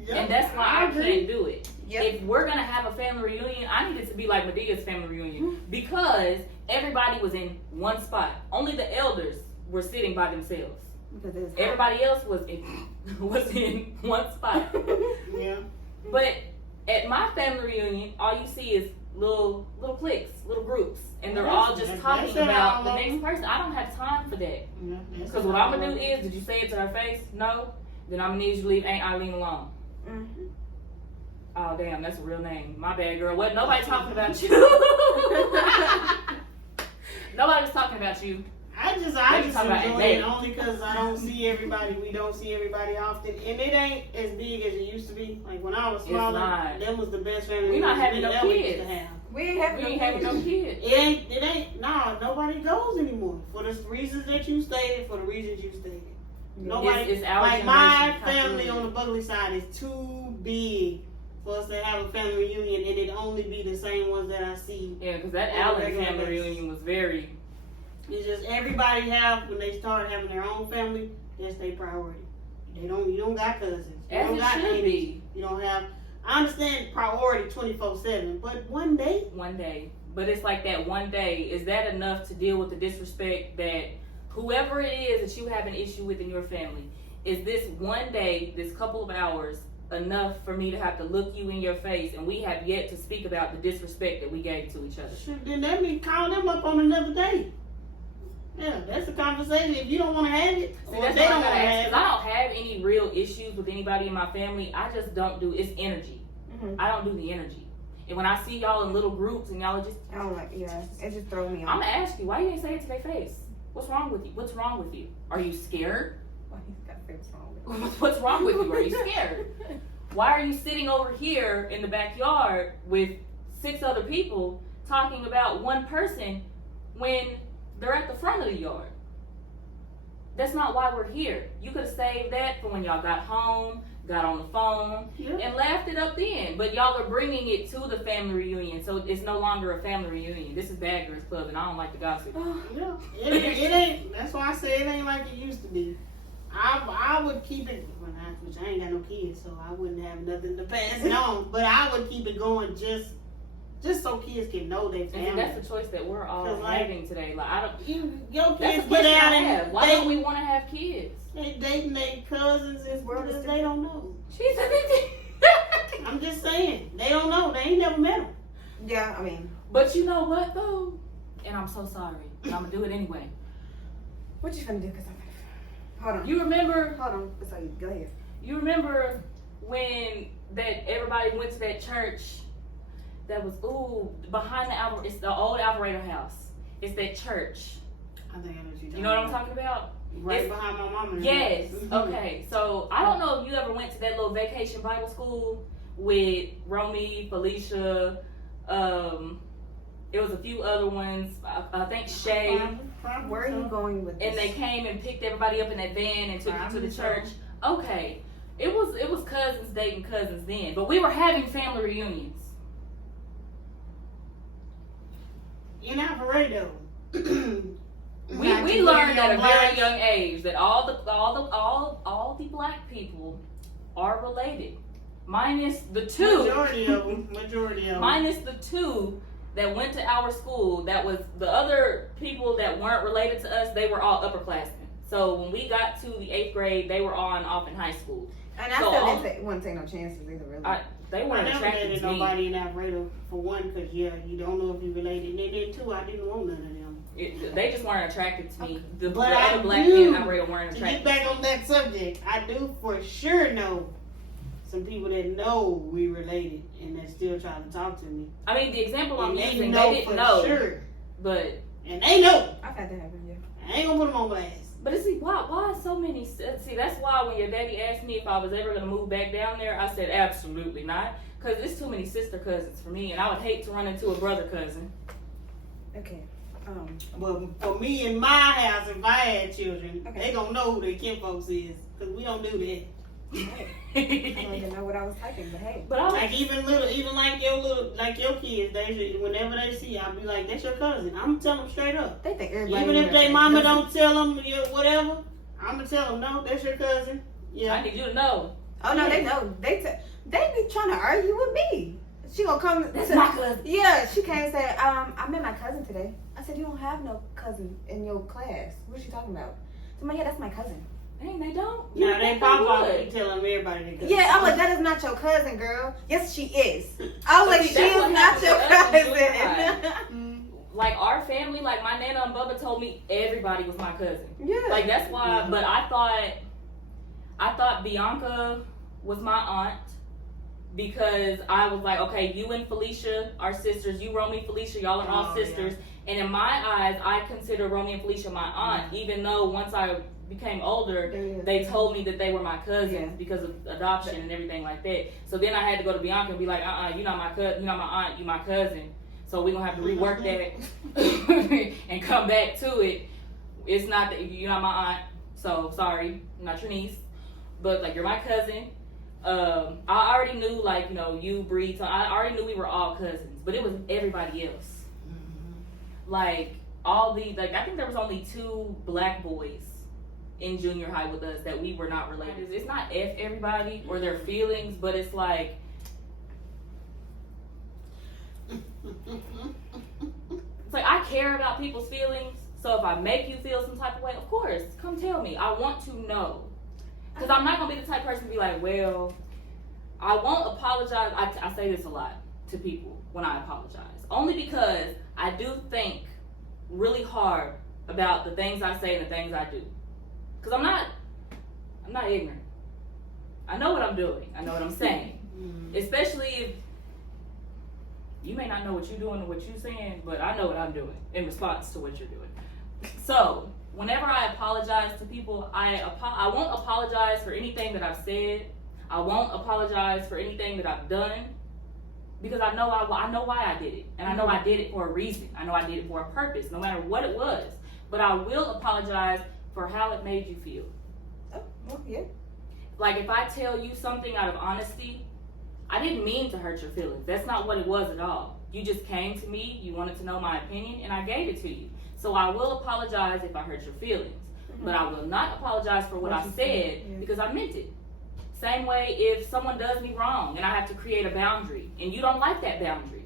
Yep. and that's why I agree. can't do it. Yep. If we're gonna have a family reunion, I need it to be like Medea's family reunion because everybody was in one spot. Only the elders were sitting by themselves. Because it's Everybody else was in one spot. Yeah. But at my family reunion, all you see is little cliques, little groups, and they're all just That's talking it, about all the of next them. person. I don't have time for that. Yeah, that's Because what I'm gonna do is, did you say it to her face? No. Then I'm gonna need you to leave Aunt Eileen alone. Mm-hmm. Oh damn, that's a real name. My bad, girl. What? Nobody talking about you. Nobody was talking about you. I Maybe just talk about enjoy Aunt it only because I don't see everybody. We don't see everybody often, and it ain't as big as it used to be. Like when I was It's smaller, not. them was the best family. We not having no that we used kids. to have. We ain't having We ain't having no kids. It ain't. Nah, nobody goes anymore for the reasons that you stated. For the reasons you stated. Nobody. It's our Like my generation family continuity. on the Buckley side is too big for us to have a family reunion, and it only be the same ones that I see. Yeah, because that On a Allen regular family basis. reunion was very. It's just everybody have when they start having their own family. That's their priority. You don't got cousins. You As don't it got should aunties. be. You don't have. I understand priority 24/7, but one day. One day. But it's like that one day. Is that enough to deal with the disrespect that whoever it is that you have an issue with in your family? Is this one day, this couple of hours, enough for me to have to look you in your face and we have yet to speak about the disrespect that we gave to each other? Shoot, then let me call them up on another day. Yeah, that's a conversation. If you don't want to have it, See, or that's they what I don't gotta want to ask, have 'cause it. I don't have any real issues with anybody in my family. I just don't do, it's energy. Mm-hmm. I don't do the energy. And when I see y'all in little groups and y'all are just, I don't like. Yeah, it just throws me I'm off. gonna ask you, why you ain't say it to their face? What's wrong with you? What's wrong with you? Are you scared? Why he's got things wrong with What's wrong with you? Are you scared? Why are you sitting over here in the backyard with 6 other people talking about one person when they're at the front of the yard? That's not why we're here. You could have saved that for when y'all got home, got on the phone, Yeah. and laughed it up then. But y'all are bringing it to the family reunion, so it's no longer a family reunion. This is Bad Girls Club, and I don't like the gossip. Yeah, it ain't. That's why I say it ain't like it used to be. I would keep it. Which I ain't got no kids, so I wouldn't have nothing to pass it on. But I would keep it going just so kids can know their And family. that's the choice that we're all 'Cause, like, having today. Like I don't. Your That's kids the get question out I and have. Why don't we want to have kids? they dating their cousins and world is because they don't know. She's I'm just saying they don't know. They ain't never met them. Yeah, I mean, But you know what though? And I'm so sorry, but I'm gonna do it anyway. what you finna do? Cause hold on. You remember? Hold on. So you go ahead. You remember when that everybody went to that church that was behind it's the old Alvarado house. It's that church. I think I know what you're talking You know what I'm about. talking about? Right It's- behind my mama. Yes. Mhm. Okay. So I don't know if you ever went to that little vacation Bible school with Romy, Felicia. There was a few other ones. I think Shay. Probably Where are you so. going with this? And they came and picked everybody up in that van and took you to Probably the so. church. Okay. It was cousins dating cousins then, but we were having family reunions. In Alvarado. We learned at a very young age that all the black people are related, minus the two. Majority of them. Minus the two that went to our school. That was the other people that weren't related to us. They were all upperclassmen. So when we got to the 8th grade, they were on and off in high school. And I So still all- wouldn't take no chances either, really. They I weren't never attracted dated to me. nobody in Alvarado for one, because you don't know if you related. And then two, I didn't want none of them. They just weren't attracted to me. The But I other black do. men in Alvarado weren't To attracted. get back on that subject, I do for sure know some people that know we related and that still try to talk to me. I mean, the example I'm And they using, know they didn't for know, sure. but And they know. I've had that happen, yeah. I ain't gonna put them on blast. But see, why so many? See, that's why when your daddy asked me if I was ever gonna move back down there, I said absolutely not, because it's too many sister cousins for me, and I would hate to run into a brother cousin. Okay. Well, for me in my house, if I had children, Okay. they gonna know who their kinfolks is, because we don't do that. Hey, I don't even know what I was typing, but hey. But I was, Like even like your kids, whenever they see, I'll be like, "That's your cousin." I'm gonna tell them straight up. They think everybody. Even if knows they their mama cousin. don't tell them whatever, I'm gonna tell them, "No, that's your cousin." I Yeah. need you to know. Oh no, they know. They be trying to argue with me. She gonna come. That's to- my cousin. Yeah, she came and said, I met my cousin today. I said, you don't have no cousin in your class. What is she talking about? Somebody, yeah, that's my cousin. Dang, they don't. Now You they think pop would. off and tell them everybody they cousin. Yeah, I'm like, that is not your cousin, girl. Yes, she is. I was But like, see, she that's is what not happens your with us in cousin. Like our family, like my nana and Bubba told me everybody was my cousin. Yeah. Like that's why. Yeah. But I thought Bianca was my aunt because I was like, okay, you and Felicia are sisters. You, Romy, Felicia, y'all are all Oh, sisters. And in my eyes, I consider Romy and Felicia my aunt, even though once I became older, they told me that they were my cousins Yeah. because of adoption and everything like that. So then I had to go to Bianca and be like, you're not my cousin, you're not my aunt, you're my cousin. So we're gonna have to rework that and come back to it. It's not that you're not my aunt, so sorry, I'm not your niece, but like you're my cousin. I already knew, like, you, Bree, I already knew we were all cousins, but it was everybody else. Like I think there was only 2 black boys in junior high with us that we were not related. It's not F everybody or their feelings, but it's like I care about people's feelings. So if I make you feel some type of way, of course, come tell me. I want to know. Because I'm not going to be the type of person to be like, well, I won't apologize. I say this a lot to people when I apologize. Only because I do think really hard about the things I say and the things I do. Because I'm not ignorant. I know what I'm doing. I know what I'm saying. Especially if you may not know what you're doing or what you're saying, but I know what I'm doing in response to what you're doing. So whenever I apologize to people, I won't apologize for anything that I've said. I won't apologize for anything that I've done because I know why I did it, and I know I did it for a reason. I know I did it for a purpose, no matter what it was. But I will apologize for how it made you feel. Oh, well, yeah. Like if I tell you something out of honesty, I didn't mean to hurt your feelings. That's not what it was at all. You just came to me, you wanted to know my opinion, and I gave it to you. So I will apologize if I hurt your feelings. But I will not apologize for what I said because I meant it. Same way if someone does me wrong and I have to create a boundary and you don't like that boundary.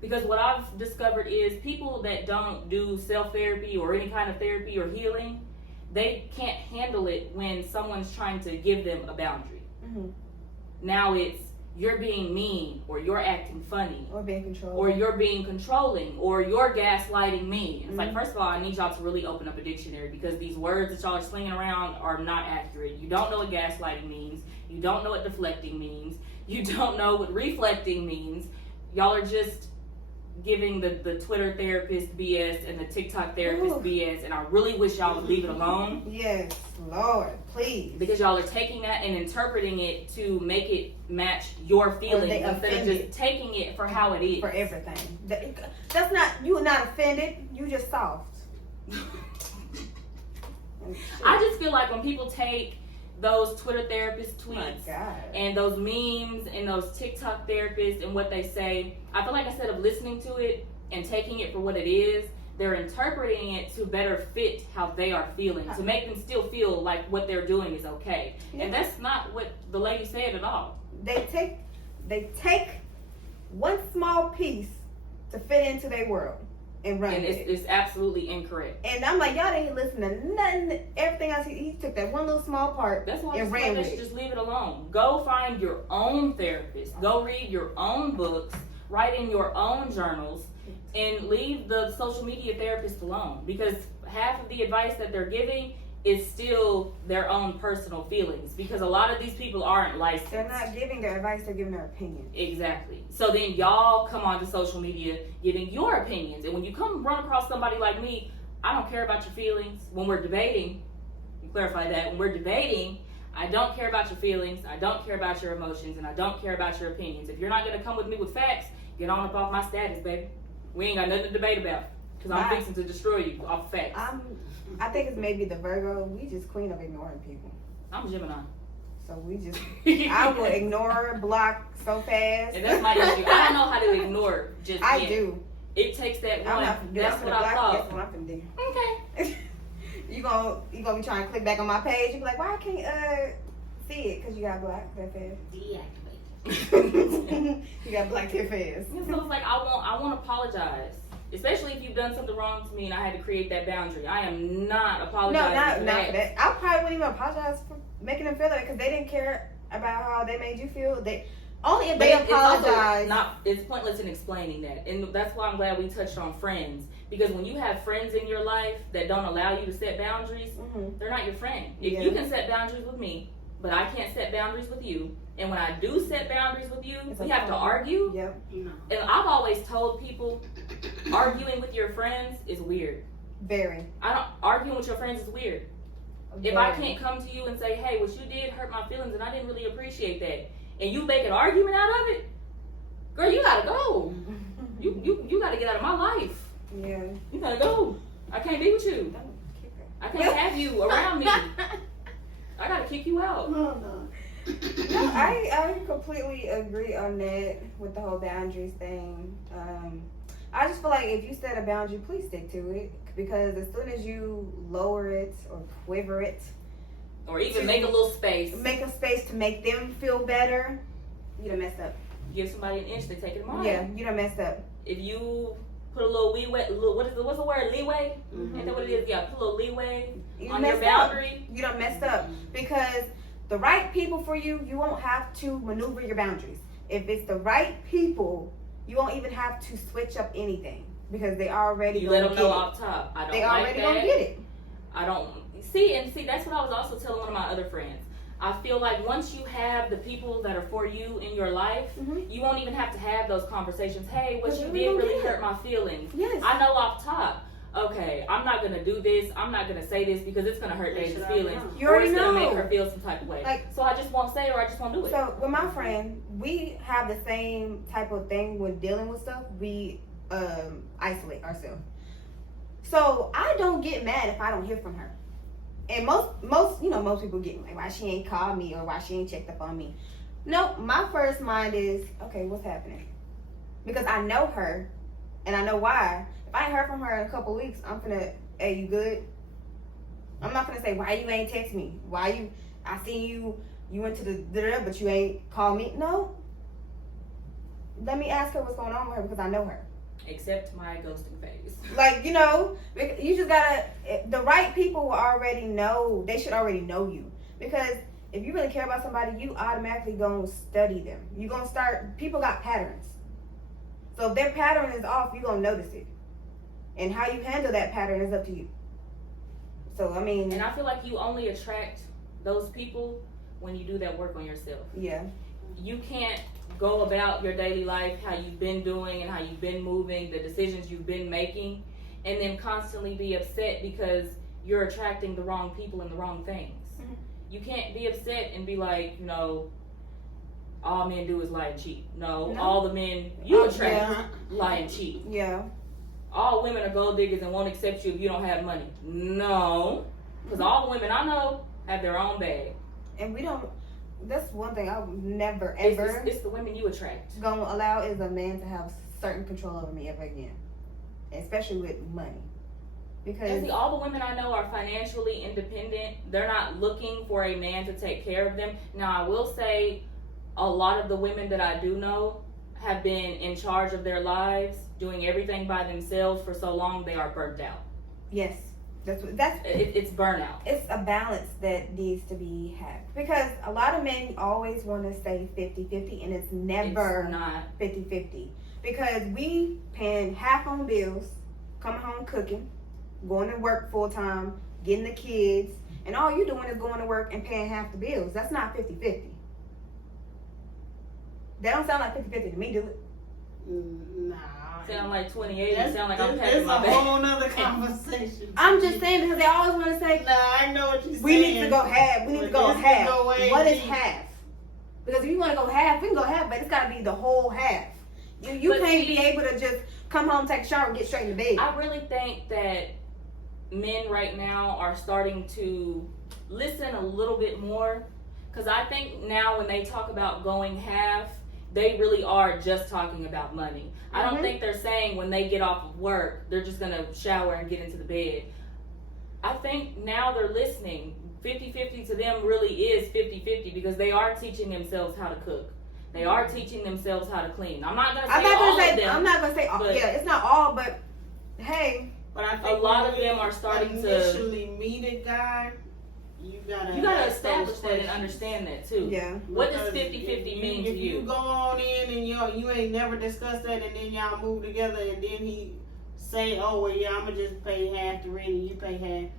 Because what I've discovered is people that don't do self-therapy or any kind of therapy or healing, they can't handle it when someone's trying to give them a boundary. Now it's you're being mean or you're acting funny Or being controlled. or you're being controlling or you're gaslighting me. It's like, first of all, I need y'all to really open up a dictionary because these words that y'all are slinging around are not accurate. You don't know what gaslighting means. You don't know what deflecting means. You don't know what reflecting means. y'all are just giving the Twitter therapist BS and the TikTok therapist Ooh. BS, and I really wish y'all would leave it alone. Yes, Lord, please. Because y'all are taking that and interpreting it to make it match your feelings they instead of offended. just taking it for how it is. For everything. That's not, you're not offended, you just soft. I just feel like when people take those Twitter therapist Oh my tweets God. and those memes and those TikTok therapists and what they say, I feel like instead of listening to it and taking it for what it is, they're interpreting it to better fit how they are feeling, to make them still feel like what they're doing is okay. Yeah. And that's not what the lady said at all. They take one small piece to fit into their world and run And with it. it's absolutely incorrect. And I'm like, y'all didn't listen to nothing, everything else. He took that one little small part That's why I and just ran think they with should it. just leave it alone. Go find your own therapist. Go read your own books. Write in your own journals. And leave the social media therapist alone. Because half of the advice that they're giving is still their own personal feelings. Because a lot of these people aren't licensed. They're not giving their advice, they're giving their opinion. Exactly. So then y'all come onto social media giving your opinions. And when you come run across somebody like me, I don't care about your feelings. When we're debating, you clarify that, when we're debating, I don't care about your feelings, I don't care about your emotions, and I don't care about your opinions. If you're not going to come with me with facts, get on up off my status, baby. We ain't got nothing to debate about. Because I'm Bye. fixing to destroy you off facts. I think it's maybe the Virgo. We just queen of ignoring people. I'm Gemini. So we just, I will ignore, block so fast. And that's my issue. I don't know how to ignore just I yet. do. It takes that I'm one. not do That's what I That's thought. what I'm finna do. Okay. you gonna be trying to click back on my page. You be like, why I can't see it? Cause you got black that fast. Deactivate. You got black that fast. So it's like I want to apologize, especially if you've done something wrong to me and I had to create that boundary. I am not No, apologizing not for for that. I probably wouldn't even apologize for making them feel that because they didn't care about how they made you feel. They only if But they it's also apologize. it's pointless in explaining that, and that's why I'm glad we touched on friends, because when you have friends in your life that don't allow you to set boundaries, Mhm. they're not your friend. If Yeah. you can set boundaries with me, but I can't set boundaries with you, and when I do set boundaries with you, It's we a have to problem. argue. Yep. No. And I've always told people, arguing with your friends is weird. Very. Arguing with your friends is weird. If I Very. can't come to you and say, hey, what you did hurt my feelings and I didn't really appreciate that, and you make an argument out of it, girl, you gotta go. You gotta get out of my life. Yeah. You gotta go. I can't be with you. Don't kick her. I can't have you around me. I gotta kick you out. No, no. No, I completely agree on that with the whole boundaries thing. I just feel like if you set a boundary, please stick to it because as soon as you lower it or quiver it, Or even make a little space. make a space to make them feel better, you done messed up. Give somebody an inch, they take it a mile. Yeah, you done messed up. If you put a little leeway, what's the word? Leeway? Mhm. Ain't that what it is? Yeah, put a little leeway You on your messed up. boundary. You done messed up because the right people for you, you won't have to maneuver your boundaries. If it's the right people, you won't even have to switch up anything because they already You gonna let them get know it. off top. I don't They like already that. gonna get it. I don't see, that's what I was also telling one of my other friends. I feel like once you have the people that are for you in your life, Mhm. you won't even have to have those conversations. Hey, what But you you did don't really get it. hurt my feelings. Yes. I know off top. Okay, I'm not gonna do this. I'm not gonna say this because it's gonna hurt They David's should already feelings, know. You or already it's gonna know. make her feel some type of way. Like- so I just won't say it, or I just won't do it. So with my friend, we have the same type of thing when dealing with stuff. We isolate ourselves. So I don't get mad if I don't hear from her. And most people get like, why she ain't called me or why she ain't checked up on me. No, my first mind is, okay, what's happening? Because I know her and I know why. If I ain't heard from her in a couple weeks, I'm finna, hey, you good? I'm not gonna say, why you ain't text me? I seen you went to the but you ain't called me. No. Let me ask her what's going on with her because I know her. Except my ghosting phase. Like, you just gotta, the right people will already know, they should already know you. Because if you really care about somebody, you automatically gonna study them. You gonna start, people got patterns. So if their pattern is off, you gonna notice it. And how you handle that pattern is up to you. So, I mean, And I feel like you only attract those people when you do that work on yourself. yeah. you can't go about your daily life, how you've been doing and how you've been moving, the decisions you've been making, and then constantly be upset because you're attracting the wrong people and the wrong things. Mhm. You can't be upset and be like, you know, all men do is lie and cheat. No. All the men you attract Yeah. lie and cheat. Yeah. All women are gold diggers and won't accept you if you don't have money. No. Because all the women I know have their own bag. And we don't. That's one thing I would never It's, ever it's the women you attract. gonna allow is a man to have certain control over me ever again, especially with money. And Because see, all the women I know are financially independent. They're not looking for a man to take care of them. Now, I will say a lot of the women that I do know have been in charge of their lives, doing everything by themselves for so long they are burnt out. yes, that's It's burnout. it's a balance that needs to be had, because a lot of men always want to say 50-50, and it's never It's not. 50-50, because we paying half on bills, coming home cooking, going to work full time, getting the kids, and all you doing is going to work and paying half the bills. That's not 50-50. That don't sound like 50-50 to me, do it? Nah. Sound like 28. That's, Sound like I'm that's packing my a bag. whole nother conversation. I'm just saying, because they always want to say, Nah, I know what you're saying. we need to go half. We need to go But this half. can go way What is deep. half? Because if you want to go half, we can go half, but it's got to be the whole half. You But can't see- be able to just come home, take a shower, and get straight in the bed. I really think that men right now are starting to listen a little bit more, because I think now when they talk about going half, they really are just talking about money. I don't Mhm. think they're saying when they get off of work they're just gonna shower and get into the bed. I think now they're listening. 50-50 to them really is 50-50, because they are teaching themselves how to cook. They are teaching themselves how to clean. I'm not gonna say I'm not all gonna of say. them. I'm not gonna say. All, but- yeah, it's not all, but hey, But I think A lot when of them you are starting to- initially meet a guy, you gotta ask establish those that and questions. understand that too. yeah, What does Because 50-50 if mean to if you? you go on in and you ain't never discussed that, and then y'all move together, and then he say, "Oh well, yeah, I'ma just pay half the rent and you pay half."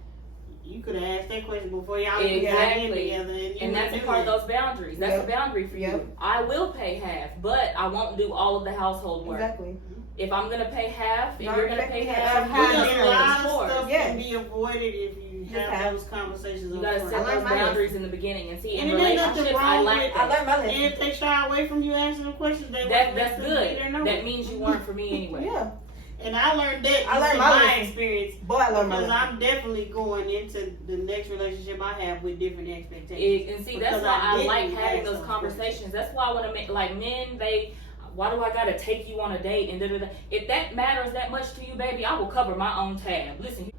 You could have asked that question before y'all got in Exactly. together, and, you And that's a would do part of it. those boundaries. That's Yep. a boundary for you. Yep. I will pay half, but I won't do all of the household work. exactly. If I'm gonna pay half and No, you're gonna you pay have half, to we're have gonna Because dinner. a split lot the of chores. stuff Yeah. can be avoided if you Just have have- those conversations. You up gotta front. set I those learned my boundaries in the beginning. And see, And in it ain't nothing relationships, I wrong like with- I that. learned my And lesson. if they shy away from you answering the questions, they That's They good. don't know. That means you weren't for me anyway. Yeah, And I learned that I learned from my my lesson. experience. boy, I learned my Because lesson. I'm definitely going into the next relationship I have with different expectations. And see, that's Because why I didn't like having ask those those conversations. That's why when men, why do I gotta take you on a date and da da da? If that matters that much to you, baby, I will cover my own tab. Listen,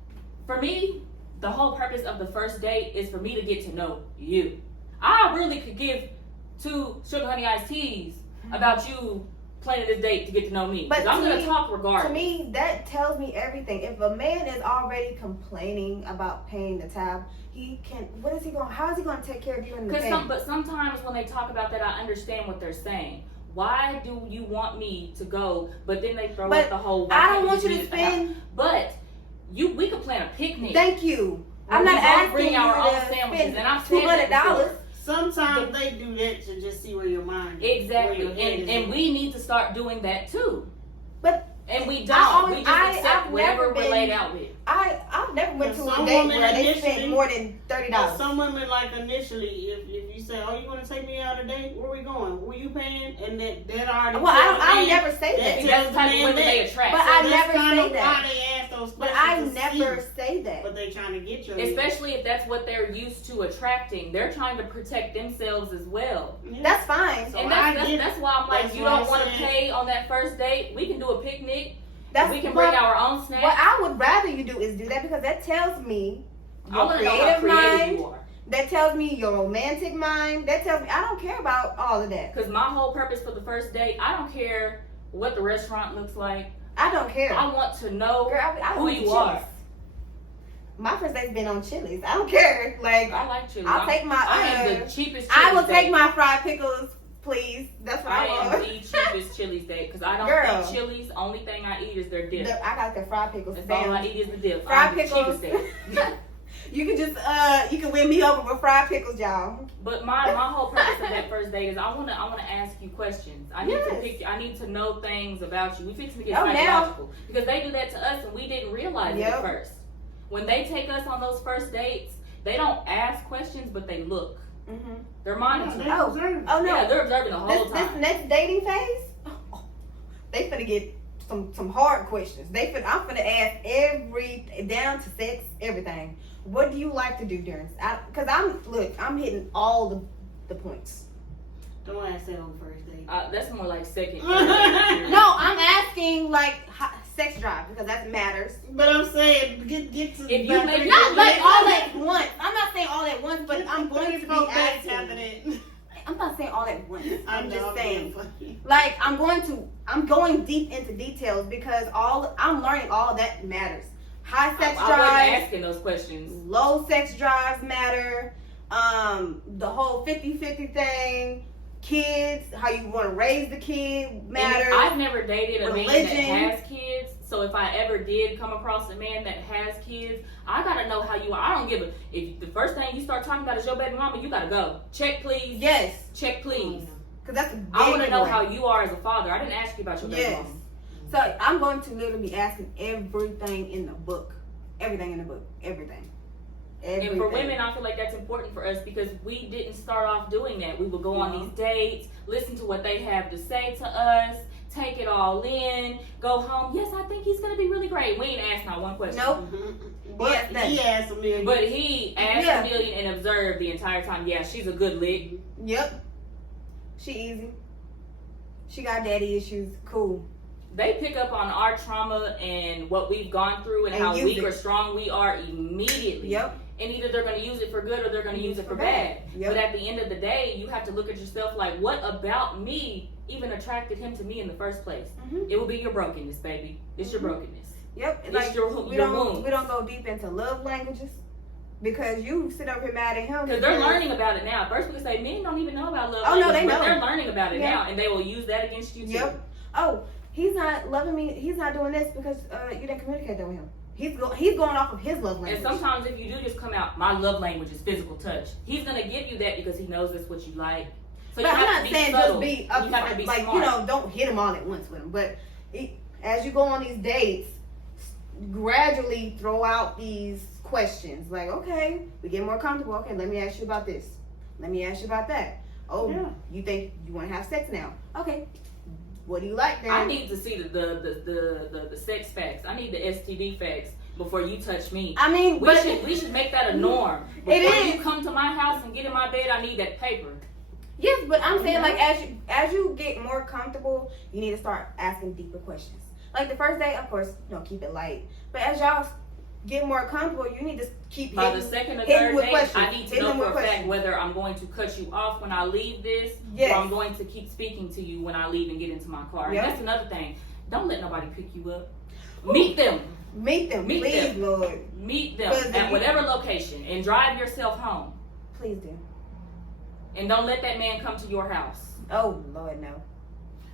for me, the whole purpose of the first date is for me to get to know you. I really could give 2 sugar honey iced teas about you planning this date to get to know me. But Because I'm to gonna me- talk regardless. To me, that tells me everything. If a man is already complaining about paying the tab, he can. What is he going? How is he going to take care of you in the family? But sometimes when they talk about that, I understand what they're saying. Why do you want me to go? But then they throw But up the whole. why I can't don't we want you just to meet at the house? spend. But we could plan a picnic. Thank you. where I'm we not both asking bring you our own to sandwiches, spend and I've said that $200. before. Sometimes they do that to just see where your mind is. Exactly, where your head and is and at. we need to start doing that too. But And we I don't. always- We just accept I've whatever never we're been- laid out with. I've never went But to a some date women where they initially- spent more than $30. But some women, like initially, if you say, "Oh, you want to take me out a date? Where we going? Were you paying?" And that already. Well, tells the I man- never say that that. See, tells that's the the type of man women they that. attract. But I that's never kind say of that. why they ask those But questions. I to never see. say that. But they trying to get you. Especially if that's what they're used to attracting. They're trying to protect themselves as well. That's fine. So And I that's, get- that's why I'm like, that's you what don't I'm want to saying. pay on that first date. We can do a picnic. That's We can bring what- our own snacks. What I would rather you do is do that, because that tells me I your want to know how creative creative mind. you are. That tells me your romantic mind. That tells me I don't care about all of that. Because my whole purpose for the first date, I don't care what the restaurant looks like. I don't care. I want to know Girl, I who went to you are. Chili's. My first date's been on Chili's. I don't care. Like I like chili. I'll take my. I am the cheapest. I will Chili's take date. my fried pickles, please. That's what I I am want. the cheapest Chili's date because I don't Girl. eat Chili's. Only thing I eat is their dip. I got the fried pickles. That's all I Sandwich. eat is the dip. Fried I'm the pickles. cheapest date. You can just you can win me over with fried pickles, y'all. But my whole purpose of that first date is I wanna ask you questions. I need to know things about you. We fixing to get psychological because they do that to us and we didn't realize it at first. When they take us on those first dates, they don't ask questions, but they look. Mm-hmm. They're monitoring. Oh no, yeah, they're observing the whole time. This next dating phase, they finna get some hard questions. I'm finna ask down to sex, everything. What do you like to do during? Because I'm hitting all the points. Don't ask that on first date. That's more like second. No, I'm asking like sex drive because that matters. But I'm saying get to if you make not like all at once. I'm not saying all at once, but I'm going to be asking. I'm not saying all at once. I'm just saying, funny. like I'm going deep into details because I'm learning all that matters. High sex I drives, wasn't asking those questions. low sex drives matter. The whole 50-50 thing, kids, how you want to raise the kid matters. And I've never dated a man that Religion. has kids, so if I ever did come across a man that has kids, I gotta know how you are. I don't give a if the first thing you start talking about is your baby mama, you gotta go. Check please. Yes, Check please. because that's a big I want to know one. how you are as a father. I didn't ask you about your baby Yes. mama. So I'm going to literally be asking everything in the book. Everything in the book. Everything. And for women, I feel like that's important for us because we didn't start off doing that. We would go on these dates, listen to what they have to say to us, take it all in, go home. Yes, I think he's going to be really great. We ain't asked not one question. Nope. But he asked a million. But he asked a million and observed the entire time. Yeah, she's a good lick. Yep. She easy. She got daddy issues. Cool. They pick up on our trauma and what we've gone through and how weak or strong we are immediately. Yep. And either they're going to use it for good or they're going to use it for bad. Yep. But at the end of the day, you have to look at yourself like, what about me even attracted him to me in the first place? Mm-hmm. It will be your brokenness, baby. It's your brokenness. Yep. It's like, your we wounds. don't go deep into love languages because you sit over here mad at him. Because they're learning about it now. First we can say men don't even know about love Oh, language, no, they but know. they're learning about it now, and they will use that against you too. Yep. Oh, he's not loving me. He's not doing this because you didn't communicate that with him. He's going off of his love language. And sometimes if you do just come out, my love language is physical touch. He's gonna give you that because he knows that's what you like. So but you I'm have not to be saying subtle. just be You have to be like smart. don't hit him all at once with him. But as you go on these dates, gradually throw out these questions like, okay, we get more comfortable. Okay, let me ask you about this. Let me ask you about that. Oh, you think you want to have sex now? Okay. What do you like then? I need to see the sex facts. I need the STD facts before you touch me. I mean, we should make that a norm. Before you come to my house and get in my bed, I need that paper. Yes, but I'm saying like as you get more comfortable, you need to start asking deeper questions. Like the first day, of course, keep it light. But as y'all get more comfortable, you need to keep By hitting, the second or hitting third with date, questions. I need to Hitting know with for a fact questions. whether I'm going to cut you off when I leave this, Yes. or I'm going to keep speaking to you when I leave and get into my car. Yep. And that's another thing. Don't let nobody pick you up. Meet them. Meet them, Meet please, them. Lord. Meet them Because at whatever location and drive yourself home. Please do. And don't let that man come to your house. Oh Lord, no.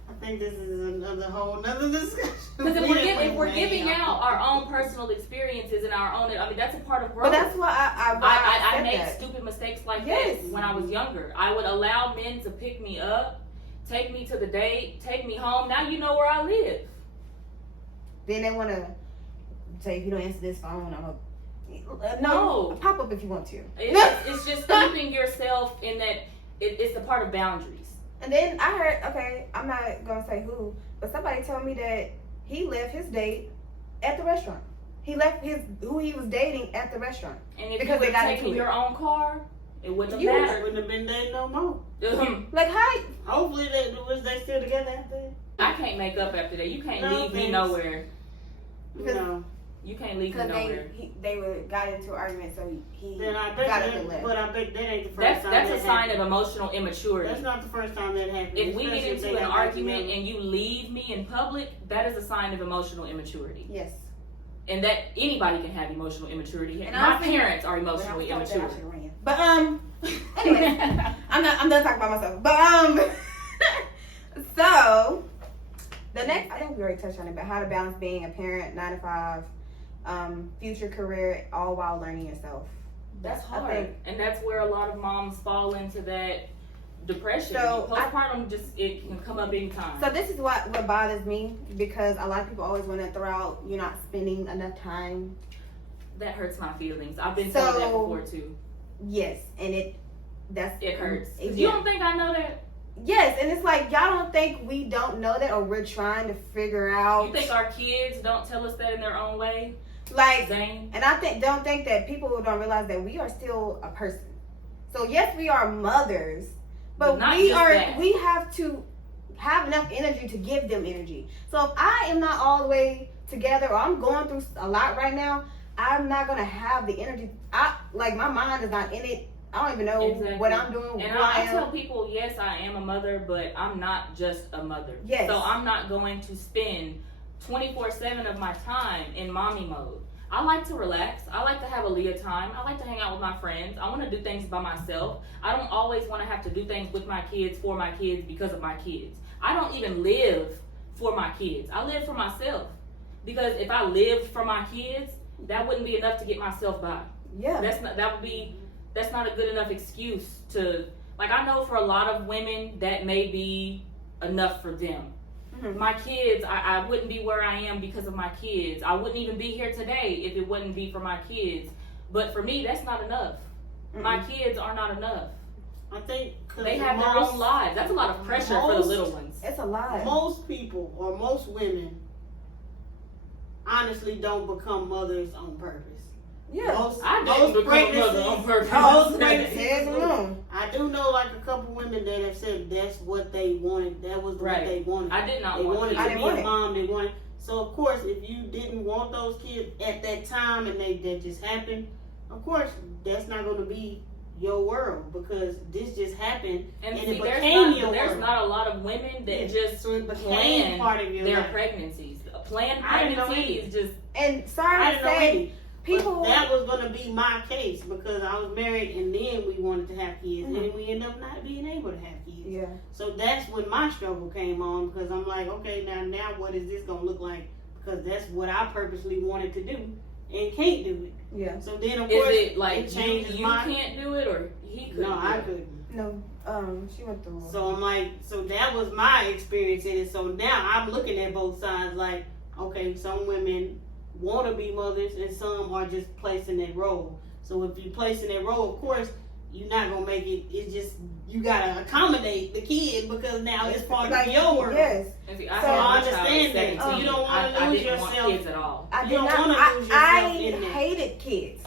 I think this is another whole nother discussion. Because if we're giving out our own personal experiences and our own, I mean, that's a part of growth. But that's why I said made that. stupid mistakes like Yes. this when I was younger. I would allow men to pick me up, take me to the date, take me home. Now you know where I live. Then they want to say, if you don't answer this phone, I'm a No. pop up if you want to. It's just keeping yourself in that. It's a part of boundaries. And then I heard, okay, I'm not gonna say who, but somebody told me that he left his date at the restaurant. He left who he was dating at the restaurant. And if Because you they would got have into taken it. your own car, it wouldn't You have I mattered. wouldn't have been dating no more. Like, hi. Hopefully, was they still together after that? I can't make up after that. You can't No, leave me thanks. nowhere. No. You can't leave me Because nowhere. they got into an argument, so he Then I got up bet and left. but I bet that ain't the first time That's that a sign happened. of emotional immaturity. That's not the first time that happened. If we get especially if into they an got back argument together. and you leave me in public, that is a sign of emotional immaturity. Yes. And that anybody can have emotional immaturity. And My honestly, parents are emotionally immature. But anyway, I'm done talking about myself. But so the next, I think we already touched on it, but how to balance being a parent, 9 to 5, future career, all while learning yourself. That's I hard, think- and that's where a lot of moms fall into that depression. So, Postpartum it can come up anytime. So this is what bothers me, because a lot of people always want to throw out you're not spending enough time. That hurts my feelings. I've been told that So- before too. Yes, and it hurts. 'Cause you don't think I know that? Yes, and it's like y'all don't think we don't know that, or we're trying to figure out. You think our kids don't tell us that in their own way, like, Zane? and I don't think that people don't realize that we are still a person. So yes, we are mothers, but Not we just are. that. We have to have enough energy to give them energy. So if I am not all the way together, or I'm going through a lot right now, I'm not gonna have the energy. My mind is not in it. I don't even know Exactly. what I'm doing. And who I I am. tell people, yes, I am a mother, but I'm not just a mother. Yes. So I'm not going to spend 24/7 of my time in mommy mode. I like to relax. I like to have a Leah time. I like to hang out with my friends. I want to do things by myself. I don't always want to have to do things with my kids, for my kids, because of my kids. I don't even live for my kids. I live for myself. Because if I lived for my kids, that wouldn't be enough to get myself by. Yeah. That's not a good enough excuse to, like, I know for a lot of women that may be enough for them. Mhm. My kids, I wouldn't be where I am because of my kids. I wouldn't even be here today if it wouldn't be for my kids. But for me, that's not enough. My kids are not enough. I think 'cause They have their own lives. That's a lot of pressure for the little ones. It's a lot. Most people or most women honestly don't become mothers on purpose. Yeah. I didn't become a mother pregnancies- on purpose. Most pregnancies Heck no. I do know like a couple women that have said that's what they wanted. That was Right. what they wanted. I did not They want wanted kids. to I be didn't want a it. mom. They wanted. So of course, if you didn't want those kids at that time and that just happened, of course that's not going to be your world because this just happened. And And see, it there's became not, your there's world. not a lot of women that Yeah. just So it became plan part of your their life. pregnancies. A planned I didn't know pregnancy any. is just And I sorry to didn't know say, any. people. But that was going to be my case because I was married and then we wanted to have kids Mhm. and we ended up not being able to have kids. Yeah. So that's when my struggle came on because I'm like, okay, now what is this gonna look like? Because that's what I purposely wanted to do and can't do it. Yeah. So then of is course it like it changes you my. can't do it or he couldn't? No, do I it? couldn't. No. She went through. So I'm like, so that was my experience in it. So now I'm looking at both sides like, okay, some women want to be mothers and some are just placed in that role. So if you place in that role, of course, you're not gonna make it. It's just you gotta accommodate the kid because now it's part like, of your world. Yes. And see, I So had I my understand child at that. 17. You don't wanna I lose didn't want yourself. kids at all. I You did don't not. wanna lose I yourself in that. hated kids.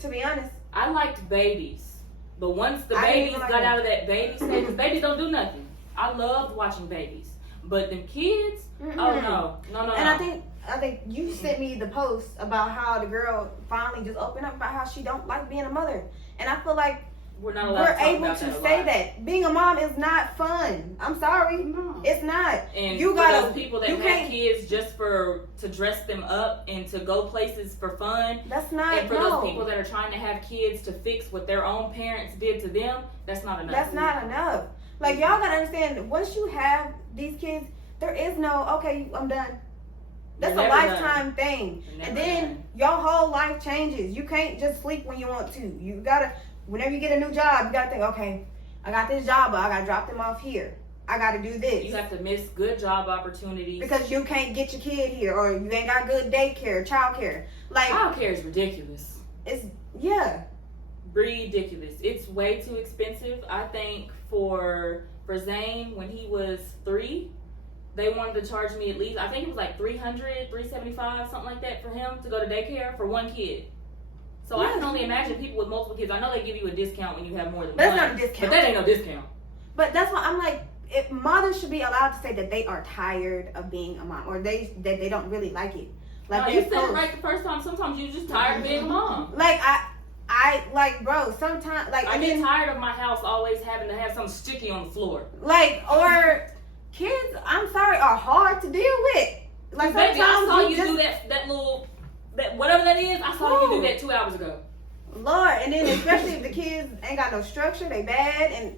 To be honest. I liked babies, but once the I didn't babies even like got them. out of that baby stage, 'cause babies don't do nothing. I loved watching babies, but them kids, oh no. And I think you sent me the post about how the girl finally just opened up about how she don't like being a mother, and I feel like we're not allowed we're to talk able about to that a say lot. that being a mom is not fun. I'm sorry, No. it's not. And You for gotta- those people that you have can't- kids just to dress them up and to go places for fun, That's not. and for no. those people that are trying to have kids to fix what their own parents did to them, that's not enough. That's not enough. Like y'all gotta understand. Once you have these kids, there is no okay. I'm done. That's You're a never lifetime thing. You're And never then done. your whole life changes. You can't just sleep when you want to. You gotta, whenever you get a new job, you gotta think, okay, I got this job, but I gotta drop them off here. I gotta do this. You have to miss good job opportunities. Because you can't get your kid here, or you ain't got good daycare, childcare. Like, childcare is ridiculous. it's, yeah. Ridiculous. It's way too expensive. I think for Zane, when he was 3, they wanted to charge me at least, I think it was like $300, $375, something like that for him to go to daycare for one kid. So I can only imagine people with multiple kids. I know they give you a discount when you have more than That's one. not a discount. But that ain't no discount. But that's why I'm like, mothers should be allowed to say that they are tired of being a mom, or that they don't really like it. Like No, they you said it post. right the first time. Sometimes you're just tired of being a mom. Like I like, bro. Sometimes, like, I get tired of my house always having to have something sticky on the floor. like, or kids. I'm sorry, are hard to deal with. Like Baby, I sometimes saw you you just, do that whatever that is. I saw you do that 2 hours ago. Lord, and then especially if the kids ain't got no structure, they bad, and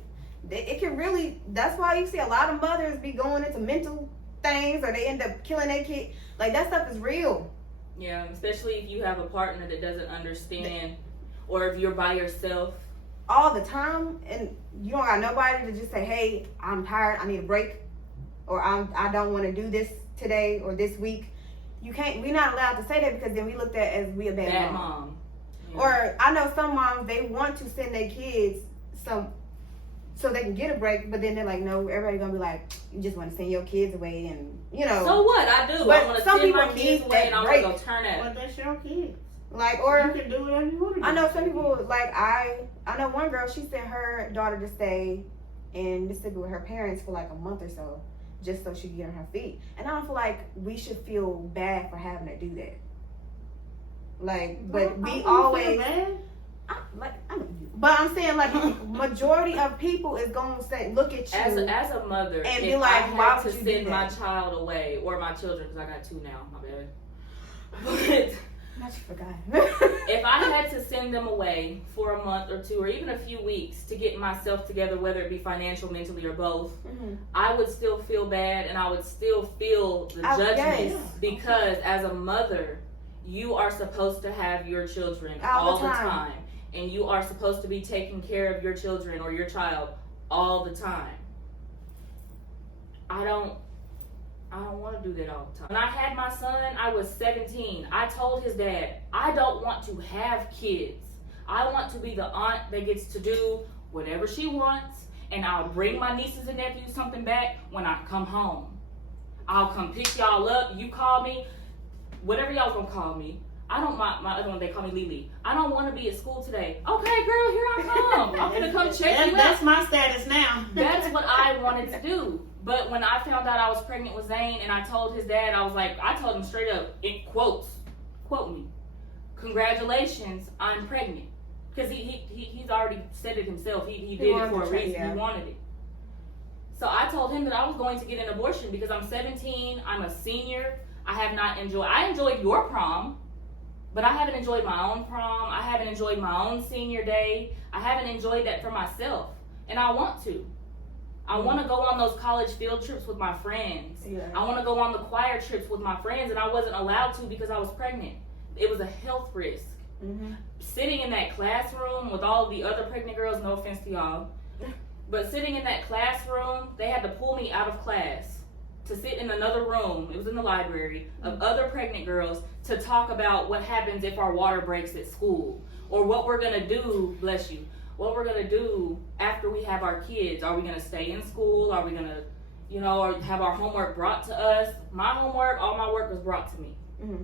it can really. That's why you see a lot of mothers be going into mental things, or they end up killing their kid. Like that stuff is real. Yeah, especially if you have a partner that doesn't understand, or if you're by yourself. All the time, and you don't got nobody to just say, hey, I'm tired, I need a break, or I don't want to do this today or this week. You can't, we're not allowed to say that, because then we looked at as we a bad mom. Yeah. Or I know some moms, they want to send their kids so they can get a break, but then they're like, no, everybody gonna be like, you just want to send your kids away, and you know. So what? I do. But I want to some send my people kids need away, and that I want to go break. turn out. But that's your kid. Like, or you can do whatever you want to do. I know some people, like, I know one girl, she sent her daughter to stay in Mississippi with her parents for like a month or so, just so she could get on her feet. And I don't feel like we should feel bad for having to do that. Like, but we always, but I'm saying, like, majority of people is gonna say, look at you As a mother, and if be like, I why had would to you do send my that? child away, or my children, because I got 2 now, my bad. I just forgot. If I had to send them away for a month or 2 or even a few weeks to get myself together, whether it be financial, mentally, or both, Mhm. I would still feel bad, and I would still feel the judgment, yes. because as a mother, you are supposed to have your children All all the the time. time, and you are supposed to be taking care of your children or your child all the time. I don't want to do that all the time. When I had my son, I was 17. I told his dad, I don't want to have kids. I want to be the aunt that gets to do whatever she wants, and I'll bring my nieces and nephews something back when I come home. I'll come pick y'all up. You call me, whatever y'all gonna call me. I don't, my other one, they call me Lily. I don't want to be at school today. Okay, girl, here I come. I'm gonna come check you out. That's my status now. That's what I wanted to do. But when I found out I was pregnant with Zane, and I told his dad, I told him straight up, in quotes, quote me, congratulations, I'm pregnant. Because he's already said it himself. He did it for a reason. yeah. He wanted it. So I told him that I was going to get an abortion because I'm 17, I'm a senior. I enjoyed your prom, but I haven't enjoyed my own prom. I haven't enjoyed my own senior day. I haven't enjoyed that for myself. And I want to. I want to go on those college field trips with my friends. Yeah. I want to go on the choir trips with my friends, and I wasn't allowed to because I was pregnant. It was a health risk. Mm-hmm. Sitting in that classroom with all the other pregnant girls, no offense to y'all, but sitting in that classroom, they had to pull me out of class to sit in another room, it was in the library, of other pregnant girls to talk about what happens if our water breaks at school, or what we're going to do, bless you, what we're going to do after we have our kids. Are we going to stay in school? Are we going to, or have our homework brought to us? My homework, all my work was brought to me. Mm-hmm.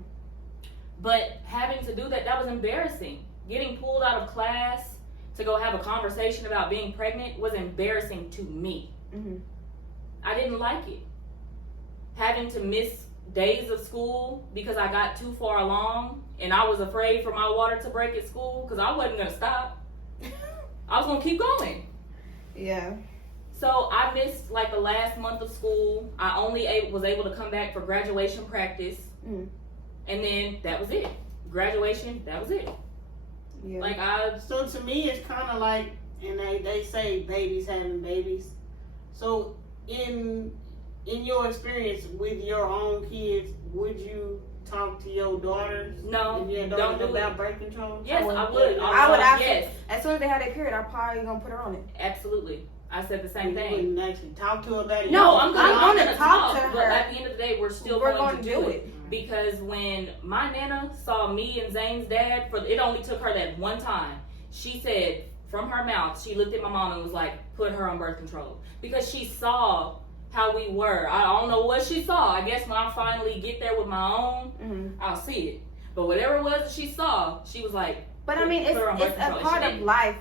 But having to do that was embarrassing. Getting pulled out of class to go have a conversation about being pregnant was embarrassing to me. Mm-hmm. I didn't like it. Having to miss days of school because I got too far along and I was afraid for my water to break at school because I wasn't going to stop. I was going to keep going. Yeah. So I missed like the last month of school. I only was able to come back for graduation practice. Mm. And then that was it. Graduation, that was it. Yeah. So to me, it's kind of like, and they say babies having babies. So in your experience with your own kids, would you talk to your daughters? No, if you had don't daughters do about it. birth control? Yes, I would. I would ask yes, as soon as they had their period, I'm probably gonna put her on it. absolutely. I said the same You thing. wouldn't actually talk to her about it? No, I'm gonna gonna talk to but her. at the end of the day, we're still We're going gonna to do it. Because when my Nana saw me and Zane's dad, it only took her that one time. She said from her mouth, she looked at my mom and was like, put her on birth control. Because she saw how we were. I don't know what she saw. I guess when I finally get there with my own, Mm-hmm. I'll see it. But whatever it was that she saw, she was like, But I mean, put her on birth it's a control. And part she of did. life.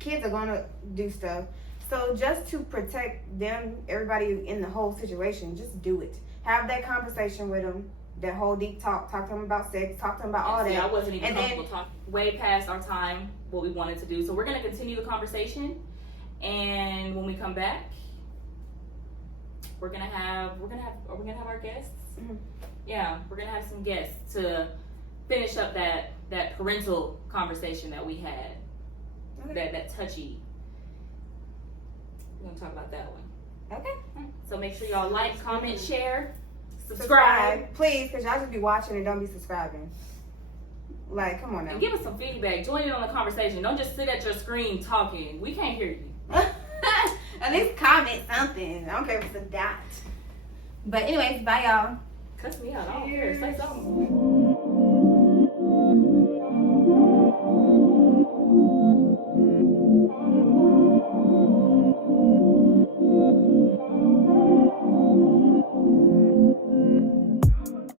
Kids are gonna do stuff. So just to protect them, everybody in the whole situation, just do it. Have that conversation with them. That whole deep talk. Talk to them about sex. Talk to them about all See, I that. wasn't even And then- comfortable talking. Way past our time, what we wanted to do. So we're gonna continue the conversation, and when we come back, we're gonna have our guests. Mhm. Yeah, we're gonna have some guests to finish up that parental conversation that we had. Okay. That touchy. We're gonna talk about that one. Okay. So make sure y'all like, comment, share, Subscribe. Please, because y'all just be watching and don't be subscribing. Like, come on now. And give us some feedback. Join in on the conversation. Don't just sit at your screen talking. We can't hear you. At least comment something. I don't care if it's a dot. But anyways, bye y'all. Cuss me out. I don't care. Say something.